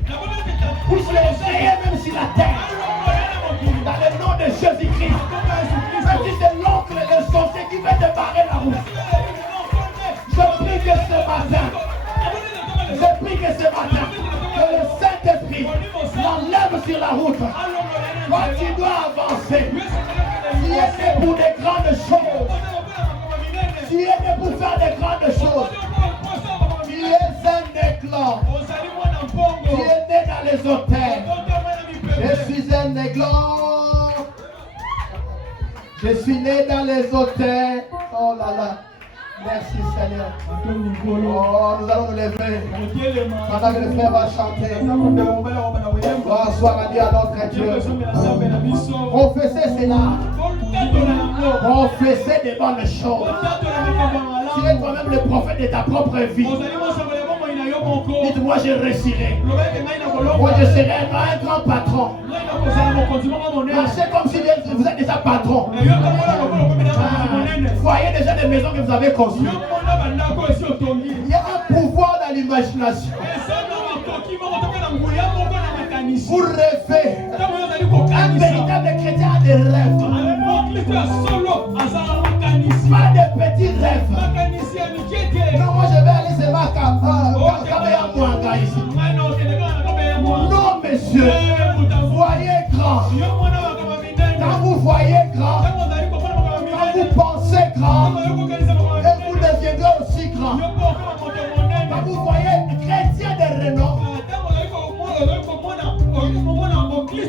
puisse les veiller même sur la terre. Dans le nom de Jésus-Christ. Même si c'est l'oncle et le sorcier qui veut débarrer la route. Je prie que ce matin, que le Saint-Esprit l'enlève sur la route. Quand tu dois avancer, tu es né pour des grandes choses. Tu es né pour faire des grandes choses. Tu es un éclat. Tu es né dans les hôtels. Je suis un aiglon. Je suis né dans les hôtels. Oh là là. Merci Seigneur. Oh, nous allons nous lever. Pendant que le frère va chanter. Bonsoir à Dieu à notre Dieu. Confessez cela. Professez des bonnes choses. Tu es toi-même le prophète de ta propre vie. Dites-moi, je réussirai. Moi, je serai un grand patron. Marchez comme si vous êtes déjà patron. Voyez déjà des maisons que vous avez construites. Il y a un pouvoir dans l'imagination. Vous rêvez. Un véritable chrétien a des rêves. Pas de petits rêves. Non, moi je vais aller se mettre à Mwanga ici. Non, monsieur. Voyez grand. Quand vous voyez grand, quand vous pensez grand, et vous deviendrez aussi grand. Quand vous voyez chrétien de renom, tu es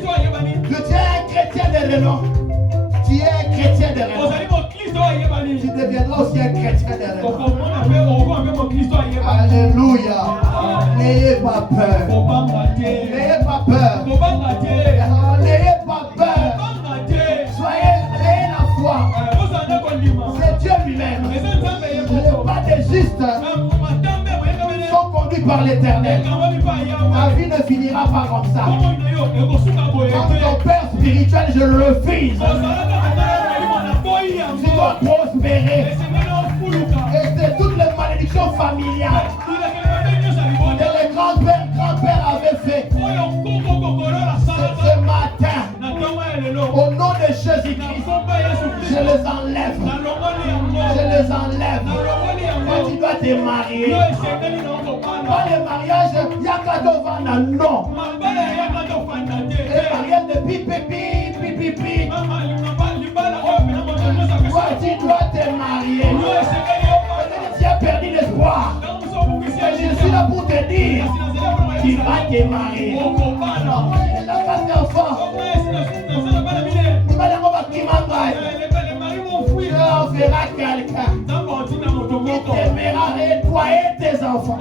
un chrétien de renom. Tu es un chrétien de renom. Tu deviendras aussi un chrétien de renom. Alléluia. N'ayez pas peur. N'ayez pas peur. N'ayez pas peur. Ayez la foi. C'est Dieu lui-même. Les pas des justes sont conduits par l'Éternel. Ta vie ne finira pas comme ça. Quand ton père spirituel, je le refuse. Tu dois prospérer. Et c'est toutes les malédictions familiales que les grands-pères avaient fait. Ce matin, au nom de Jésus-Christ, je les enlève. Je les enlève. Quand tu dois te marier, pas le mariage, il y a qu'à devant non. Le mariage de pipi. Toi, tu dois te marier. Peut-être tu as perdu l'espoir. Je suis là pour te dire, tu vas te marier. La face d'enfant. Tu vas on verra quelqu'un qui t'aimera et toi et tes enfants.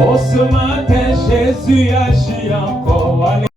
Oh, ce matin, Jésus agit encore.